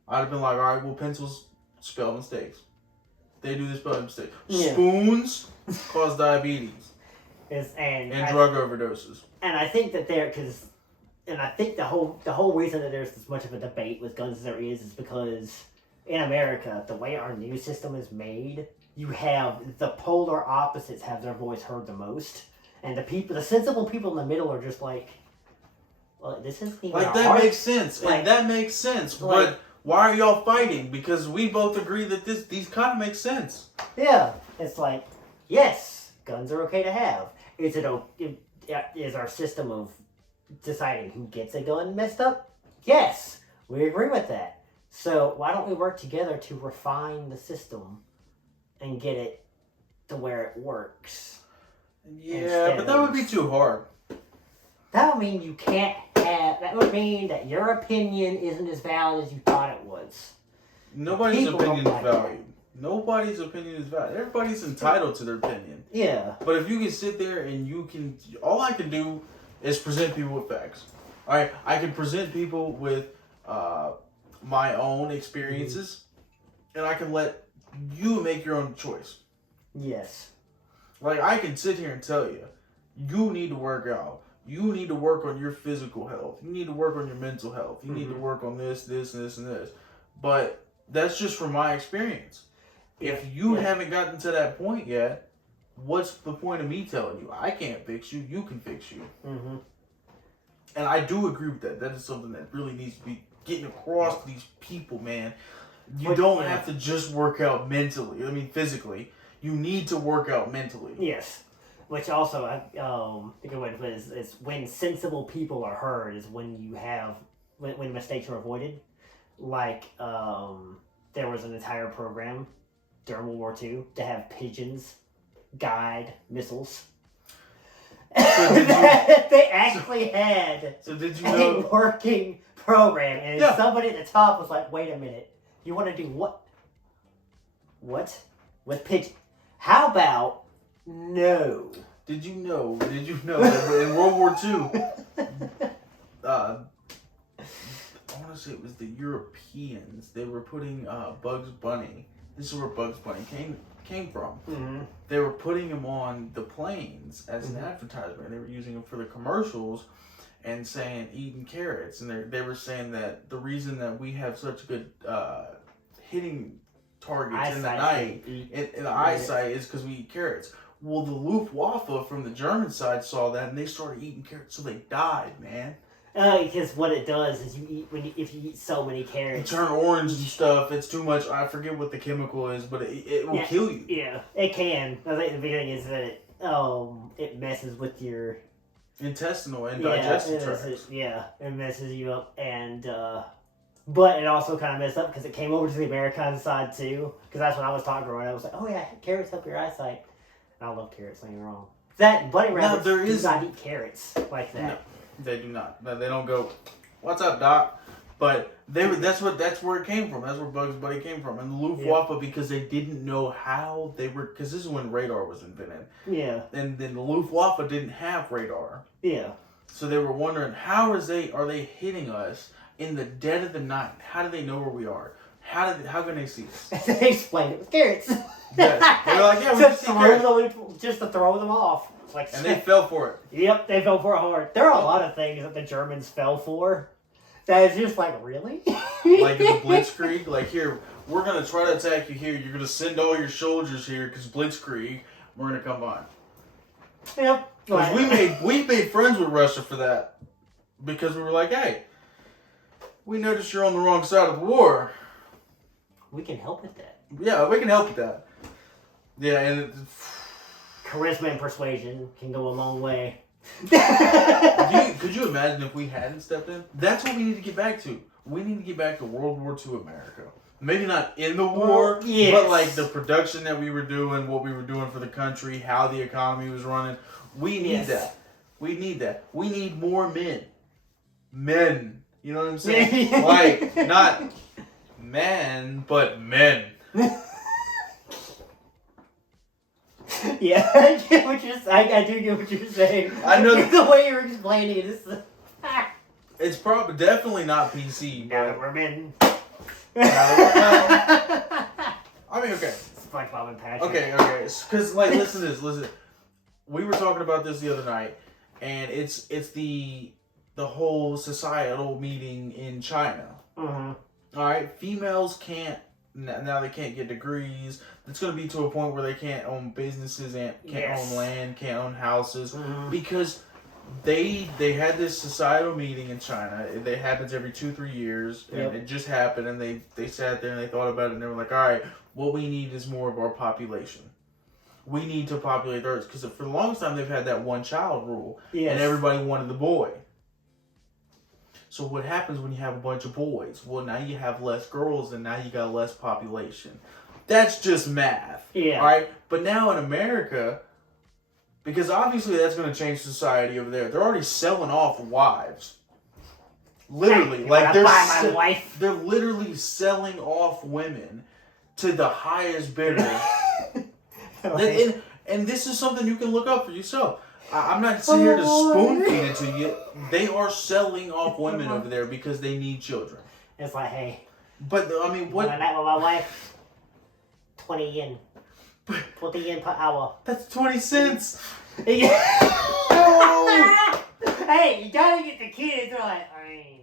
I'd have been like, all right, well, pencils spell mistakes. They do the spelling mistake. Yeah. Spoons cause diabetes and drug overdoses. And I think that I think the whole reason that there's as much of a debate with guns as there is because in America, the way our news system is made, you have the polar opposites have their voice heard the most, and the sensible people in the middle are just like, well, this isn't even like that makes sense, and that makes sense, but. Why are y'all fighting? Because we both agree that these kind of make sense. Yeah, it's like, yes, guns are okay to have. Is our system of deciding who gets a gun messed up? Yes, we agree with that. So why don't we work together to refine the system and get it to where it works? Yeah, but that would be too hard. That would mean you can't have... That would mean that your opinion isn't as valid as you thought it was. Nobody's opinion is valued. Nobody's opinion is valid. Everybody's entitled to their opinion. Yeah. But if you can sit there and you can... All I can do is present people with facts. Alright? I can present people with my own experiences. And I can let you make your own choice. Yes. Like, I can sit here and tell you, you need to work out. You need to work on your physical health. You need to work on your mental health. You need to work on this, and this. But that's just from my experience. If you haven't gotten to that point yet, what's the point of me telling you? I can't fix you. You can fix you. Mm-hmm. And I do agree with that. That is something that really needs to be getting across to these people, man. You don't have to just work out mentally. I mean, physically. You need to work out mentally. Yes. Which also, a good way to put it is when sensible people are heard is when you have, when mistakes are avoided. Like, there was an entire program during World War II to have pigeons guide missiles. So they actually had did you know, a working program, and somebody at the top was like, wait a minute, you want to do what? What? With pigeons? How about... No. Did you know that in World War II, I want to say it was the Europeans, they were putting Bugs Bunny, this is where Bugs Bunny came from. Mm-hmm. They were putting him on the planes as an advertisement. They were using him for the commercials and saying eating carrots. And they were saying that the reason that we have such good hitting targets in the night, in the eyesight, is because we eat carrots. Well, the Luftwaffe from the German side saw that and they started eating carrots, so they died, man. Because what it does is if you eat so many carrots, you turn orange and stuff. It's too much. I forget what the chemical is, but it will kill you. Yeah, it can. I think the big thing is that it messes with your intestinal and digestive tract. It messes you up, and but it also kind of messed up because it came over to the American side too. Because that's when I was taught growing up. I was like, oh yeah, carrots help your eyesight. I love carrots, don't get me wrong. That bunny rabbits do not eat carrots like that. No, they do not. They don't go, what's up, Doc? But that's where it came from. That's where Bugs Bunny came from. And the Luftwaffe, because they didn't know how they were, because this is when radar was invented. Yeah. And then the Luftwaffe didn't have radar. Yeah. So they were wondering, are they hitting us in the dead of the night? How do they know where we are? How can they see us? They explained it with carrots. Yes. They're like, yeah, we just see carrots. Just to throw them off. Like, and they fell for it. Yep, they fell for it hard. There are a lot of things that the Germans fell for. That is just like, really? Like the Blitzkrieg. Like, here, we're going to try to attack you here. You're going to send all your soldiers here because Blitzkrieg, we're going to come on. Yep. Because we made friends with Russia for that. Because we were like, hey, we noticed you're on the wrong side of the war. We can help with that. Yeah, we can help with that. Yeah, and charisma and persuasion can go a long way. Could you imagine if we hadn't stepped in? That's what we need to get back to. We need to get back to World War II America. Maybe not in the war, yes. but like the production that we were doing, what we were doing for the country, how the economy was running. We need that. We need that. We need more men. Men. You know what I'm saying? Like, not men, but men. Yeah, I get what you're saying. I do get what you're saying. I know the way you're explaining it is. It's probably definitely not PC. Now that we're men. I mean, okay. SpongeBob and Patrick. Okay. Because, like, listen to this. Listen. We were talking about this the other night, and it's the whole societal meeting in China. Mm-hmm. All right, females can't now. They can't get degrees. It's going to be to a point where they can't own businesses and can't own land, can't own houses, because they had this societal meeting in China. It happens every 2-3 years, and it just happened. And they sat there and they thought about it, and they were like, all right, what we need is more of our population. We need to populate the earth, because for the longest time they've had that one-child rule, and everybody wanted the boy. So what happens when you have a bunch of boys? Well, now you have less girls, and now you got less population. That's just math. Yeah. All right? But now in America, because obviously that's going to change society over there, they're already selling off wives. Literally. Like they're literally selling off women to the highest bidder. And this is something you can look up for yourself. I'm not sitting here to spoon feed it to you. They are selling off women over there because they need children. It's like, hey. But, I mean, what? When I met with my wife, 20 yen. 20 yen per hour. That's 20 cents. Oh! Hey, you gotta get the kids. They're like, I mean,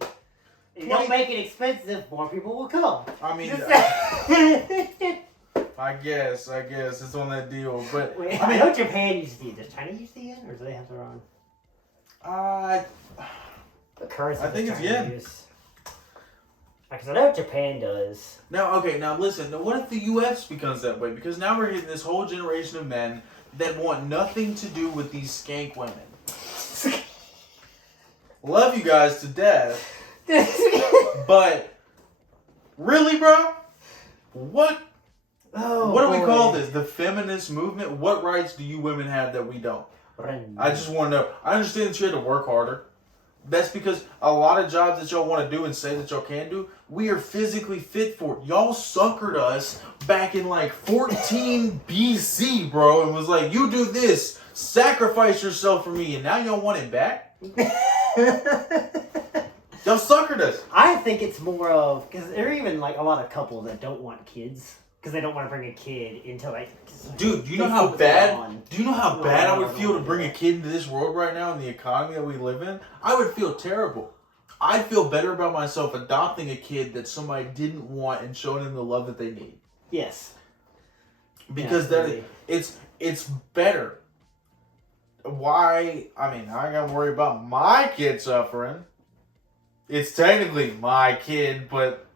if you don't make it expensive, more people will come. I mean, I guess it's on that deal, but wait, I mean, I know Japan uses the yen. Does China use the yen, or do they have their own? The currency. I think it's yen. Because I know Japan does. Now, listen. Now, what if the U.S. becomes that way? Because now we're hitting this whole generation of men that want nothing to do with these skank women. Love you guys to death, but really, bro, what? Oh, what do we call this? The feminist movement? What rights do you women have that we don't? I just want to know. I understand that you had to work harder. That's because a lot of jobs that y'all want to do and say that y'all can do, we are physically fit for. Y'all suckered us back in like 14 BC, bro, and was like, you do this, sacrifice yourself for me, and now y'all want it back? Y'all suckered us. I think it's more of, because there are even like a lot of couples that don't want kids. Because they don't want to bring a kid into like. Dude, do you know how bad? Do you know how bad I would feel to bring a kid into this world right now in the economy that we live in? I would feel terrible. I'd feel better about myself adopting a kid that somebody didn't want and showing them the love that they need. Yes. Because it's better. Why? I mean, I gotta worry about my kid suffering. It's technically my kid, but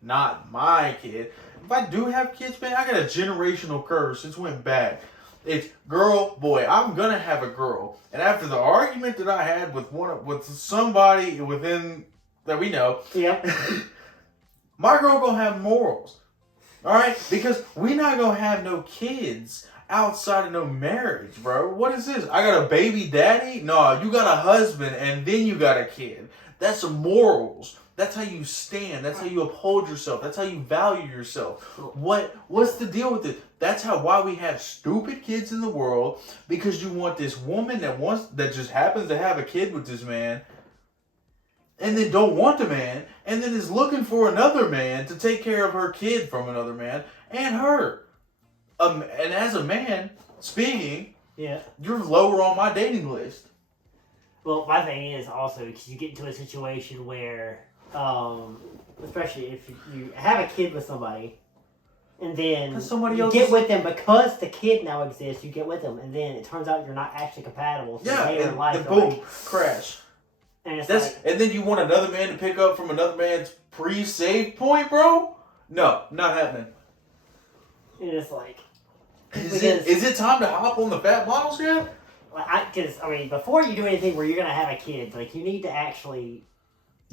not my kid. If I do have kids, man, I got a generational curse. It's went back. It's girl, boy. I'm gonna have a girl, and after the argument that I had with somebody within that we know, my girl gonna have morals. All right, because we not gonna have no kids outside of no marriage, bro. What is this? I got a baby daddy? No, you got a husband, and then you got a kid. That's some morals. That's how you stand. That's how you uphold yourself. That's how you value yourself. What's the deal with it? That's why we have stupid kids in the world, because you want this woman that just happens to have a kid with this man, and then don't want the man, and then is looking for another man to take care of her kid from another man and her. And as a man, speaking, you're lower on my dating list. Well, my thing is also because you get into a situation where, especially if you have a kid with somebody, And then somebody you else get with them because the kid now exists. You get with them, and then it turns out you're not actually compatible. So Yeah, later in life, and boom, crash. And it's and then you want another man to pick up from another man's pre-save point, bro? No, not happening. And it's like, is it time to hop on the fat models yet? Because before you do anything where you're gonna have a kid, like you need to actually.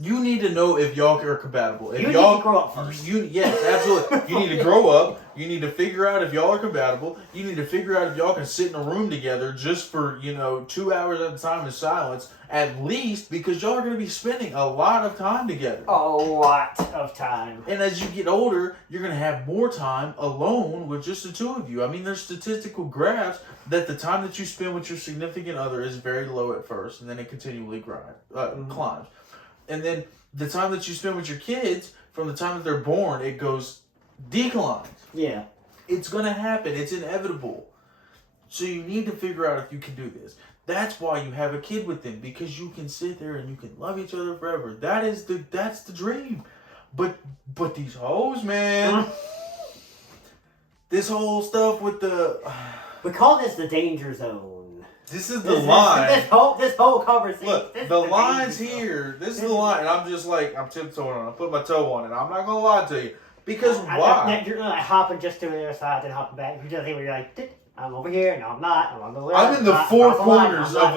You need to know if y'all are compatible. If you y'all need to grow up first. Yes, absolutely. You need to grow up. You need to figure out if y'all are compatible. You need to figure out if y'all can sit in a room together just for 2 hours at a time in silence, at least, because y'all are going to be spending a lot of time together. A lot of time. And as you get older, you're going to have more time alone with just the two of you. I mean, there's statistical graphs that the time that you spend with your significant other is very low at first, and then it continually climbs. And then the time that you spend with your kids, from the time that they're born, it goes declines. Yeah. It's going to happen. It's inevitable. So you need to figure out if you can do this. That's why you have a kid with them, because you can sit there and you can love each other forever. That's the dream. But these hoes, man. This whole stuff with the... We call this the danger zone. This is the line. This whole conversation. Look, the line's here. This is the line. And I'm just like, I'm tiptoeing on it. I put my toe on it. I'm not going to lie to you. Because why? You're not hopping just to the other side, then hopping back. You're just where you're like, I'm over here. No, I'm not. I'm on the left. I'm in the four corners of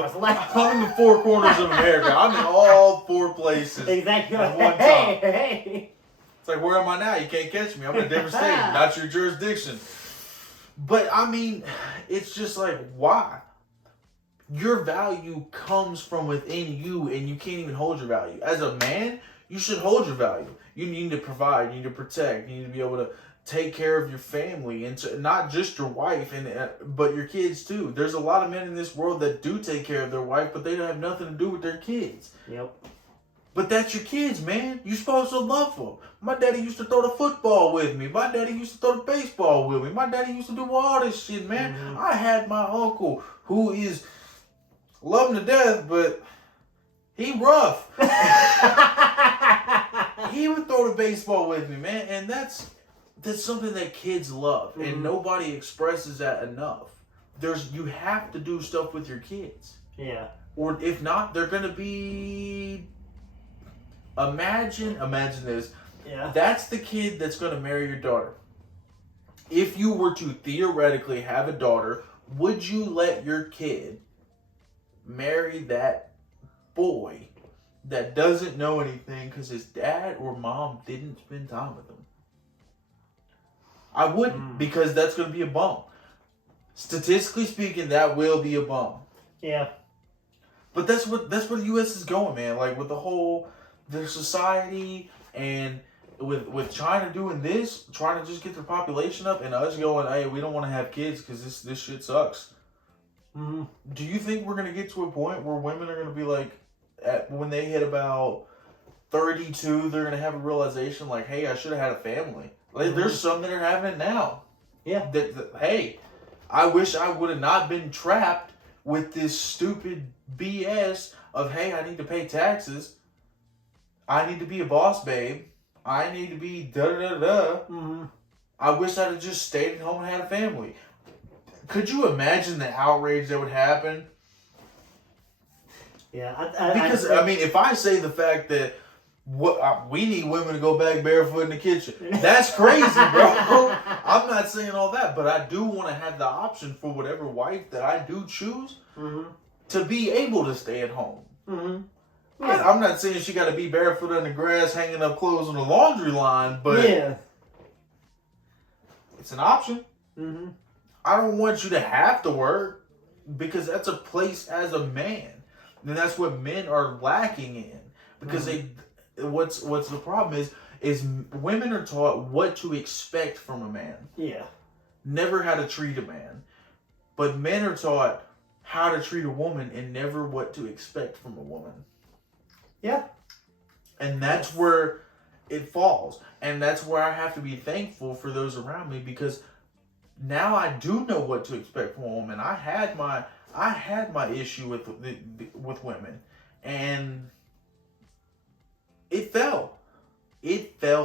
America. I'm in all four places. Exactly. At one time. Hey. It's like, where am I now? You can't catch me. I'm in a different state. Not your jurisdiction. But, it's just like, why? Your value comes from within you, and you can't even hold your value. As a man, you should hold your value. You need to provide, you need to protect, you need to be able to take care of your family, and not just your wife, but your kids too. There's a lot of men in this world that do take care of their wife, but they don't have nothing to do with their kids. Yep. But that's your kids, man. You're supposed to love them. My daddy used to throw the football with me. My daddy used to throw the baseball with me. My daddy used to do all this shit, man. Mm-hmm. I had my uncle who is... love him to death, but he rough. He would throw the baseball with me, man, and that's something that kids love, and nobody expresses that enough. You have to do stuff with your kids. Yeah. Or if not, they're gonna be. Imagine this. Yeah. That's the kid that's gonna marry your daughter. If you were to theoretically have a daughter, would you let your kid marry that boy that doesn't know anything because his dad or mom didn't spend time with him? I wouldn't, because that's going to be a bum. Statistically speaking, that will be a bum. Yeah. But that's where the U.S. is going, man. Like with their society, and with China doing this, trying to just get their population up, and us going, hey, we don't want to have kids because this shit sucks. Mm-hmm. Do you think we're going to get to a point where women are going to be like, when they hit about 32, they're going to have a realization like, hey, I should have had a family? Like, there's some that are having it now. Yeah. Hey, I wish I would have not been trapped with this stupid BS of, hey, I need to pay taxes. I need to be a boss babe. I need to be da-da-da-da. Mm-hmm. I wish I'd have just stayed at home and had a family. Could you imagine the outrage that would happen? Yeah, because if I say the fact that we need women to go back barefoot in the kitchen, that's crazy, bro. I'm not saying all that, but I do want to have the option for whatever wife that I do choose to be able to stay at home. Mm-hmm. Yeah. I'm not saying she got to be barefoot on the grass, hanging up clothes on the laundry line, but it's an option. Mm-hmm. I don't want you to have to work, because that's a place as a man. And that's what men are lacking in. Because what's the problem is women are taught what to expect from a man. Yeah. Never how to treat a man. But men are taught how to treat a woman and never what to expect from a woman. Yeah. And that's where it falls. And that's where I have to be thankful for those around me, because now I do know what to expect from a woman. I had my issue with women, and it fell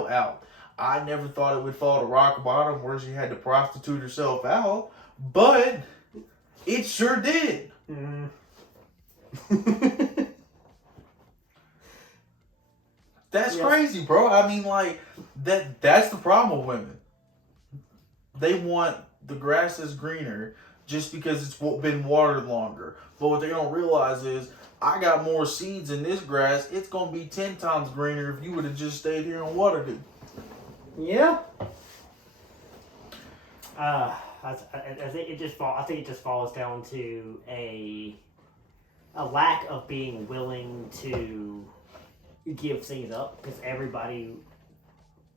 out. I never thought it would fall to rock bottom where she had to prostitute herself out, but it sure did. Mm. That's crazy, bro. I mean, like, that's the problem with women. They want the grass is greener just because it's been watered longer. But what they don't realize is, I got more seeds in this grass. It's going to be 10 times greener if you would have just stayed here and watered it. Yeah. I think it just falls down to a lack of being willing to give things up, because everybody's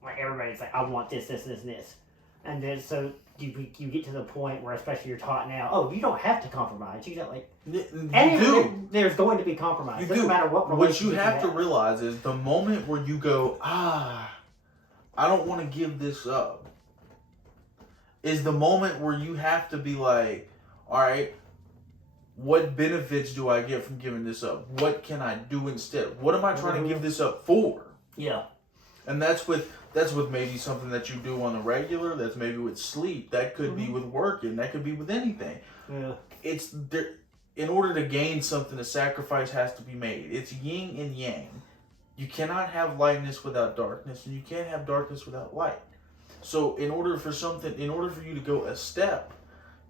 like, I want this, and this, and then so you get to the point where, especially you're taught now, oh, you don't have to compromise. You don't there's going to be compromise. It doesn't matter what relationship you have to realize is the moment where you go, I don't want to give this up, is the moment where you have to be like, all right, what benefits do I get from giving this up? What can I do instead? What am I trying to give this up for? Yeah. And that's with maybe something that you do on the regular. That's maybe with sleep. That could be with working. That could be with anything. Yeah. It's there. In order to gain something, a sacrifice has to be made. It's yin and yang. You cannot have lightness without darkness, and you can't have darkness without light. So in order for you to go a step,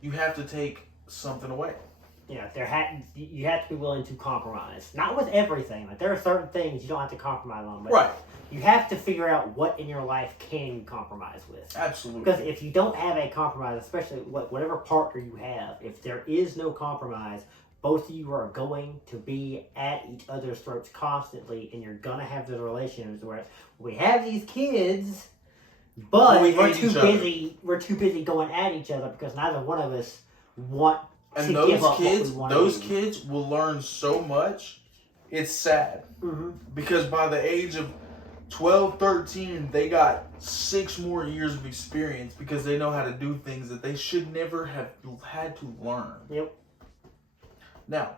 you have to take something away. Yeah, you have to be willing to compromise. Not with everything. Like, there are certain things you don't have to compromise on, but right. You have to figure out what in your life can you compromise with. Absolutely. Because if you don't have a compromise, especially whatever partner you have, if there is no compromise, both of you are going to be at each other's throats constantly, and you're gonna have those relationships where we have these kids, but we're too busy going at each other because neither one of us want. And those kids will learn so much. It's sad. Mm-hmm. Because by the age of 12, 13, they got 6 more years of experience because they know how to do things that they should never have had to learn. Yep. Now,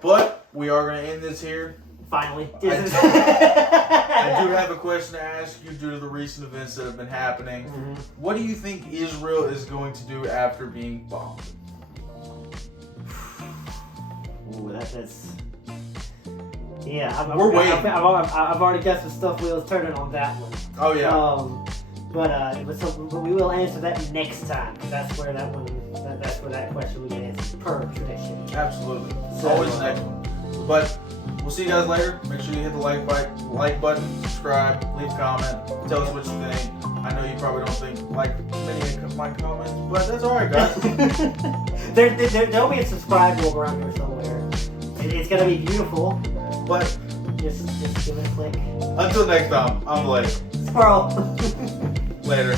but we are going to end this here. Finally. I do have a question to ask you due to the recent events that have been happening. Mm-hmm. What do you think Israel is going to do after being bombed? Ooh, that's. Yeah, we're waiting. I've already got some stuff wheels turning on that one. Oh yeah. But we will answer that next time. That's where that question will get answered per tradition. Absolutely. So, always next one. But we'll see you guys later. Make sure you hit the like button, subscribe, leave a comment, tell us what you think. I know you probably don't think like many of my comments, but that's alright, guys. There'll be a subscribe logo around here somewhere. It's gonna be beautiful. But just give it a click. Until next time, I'm Blake. Squirrel. Later.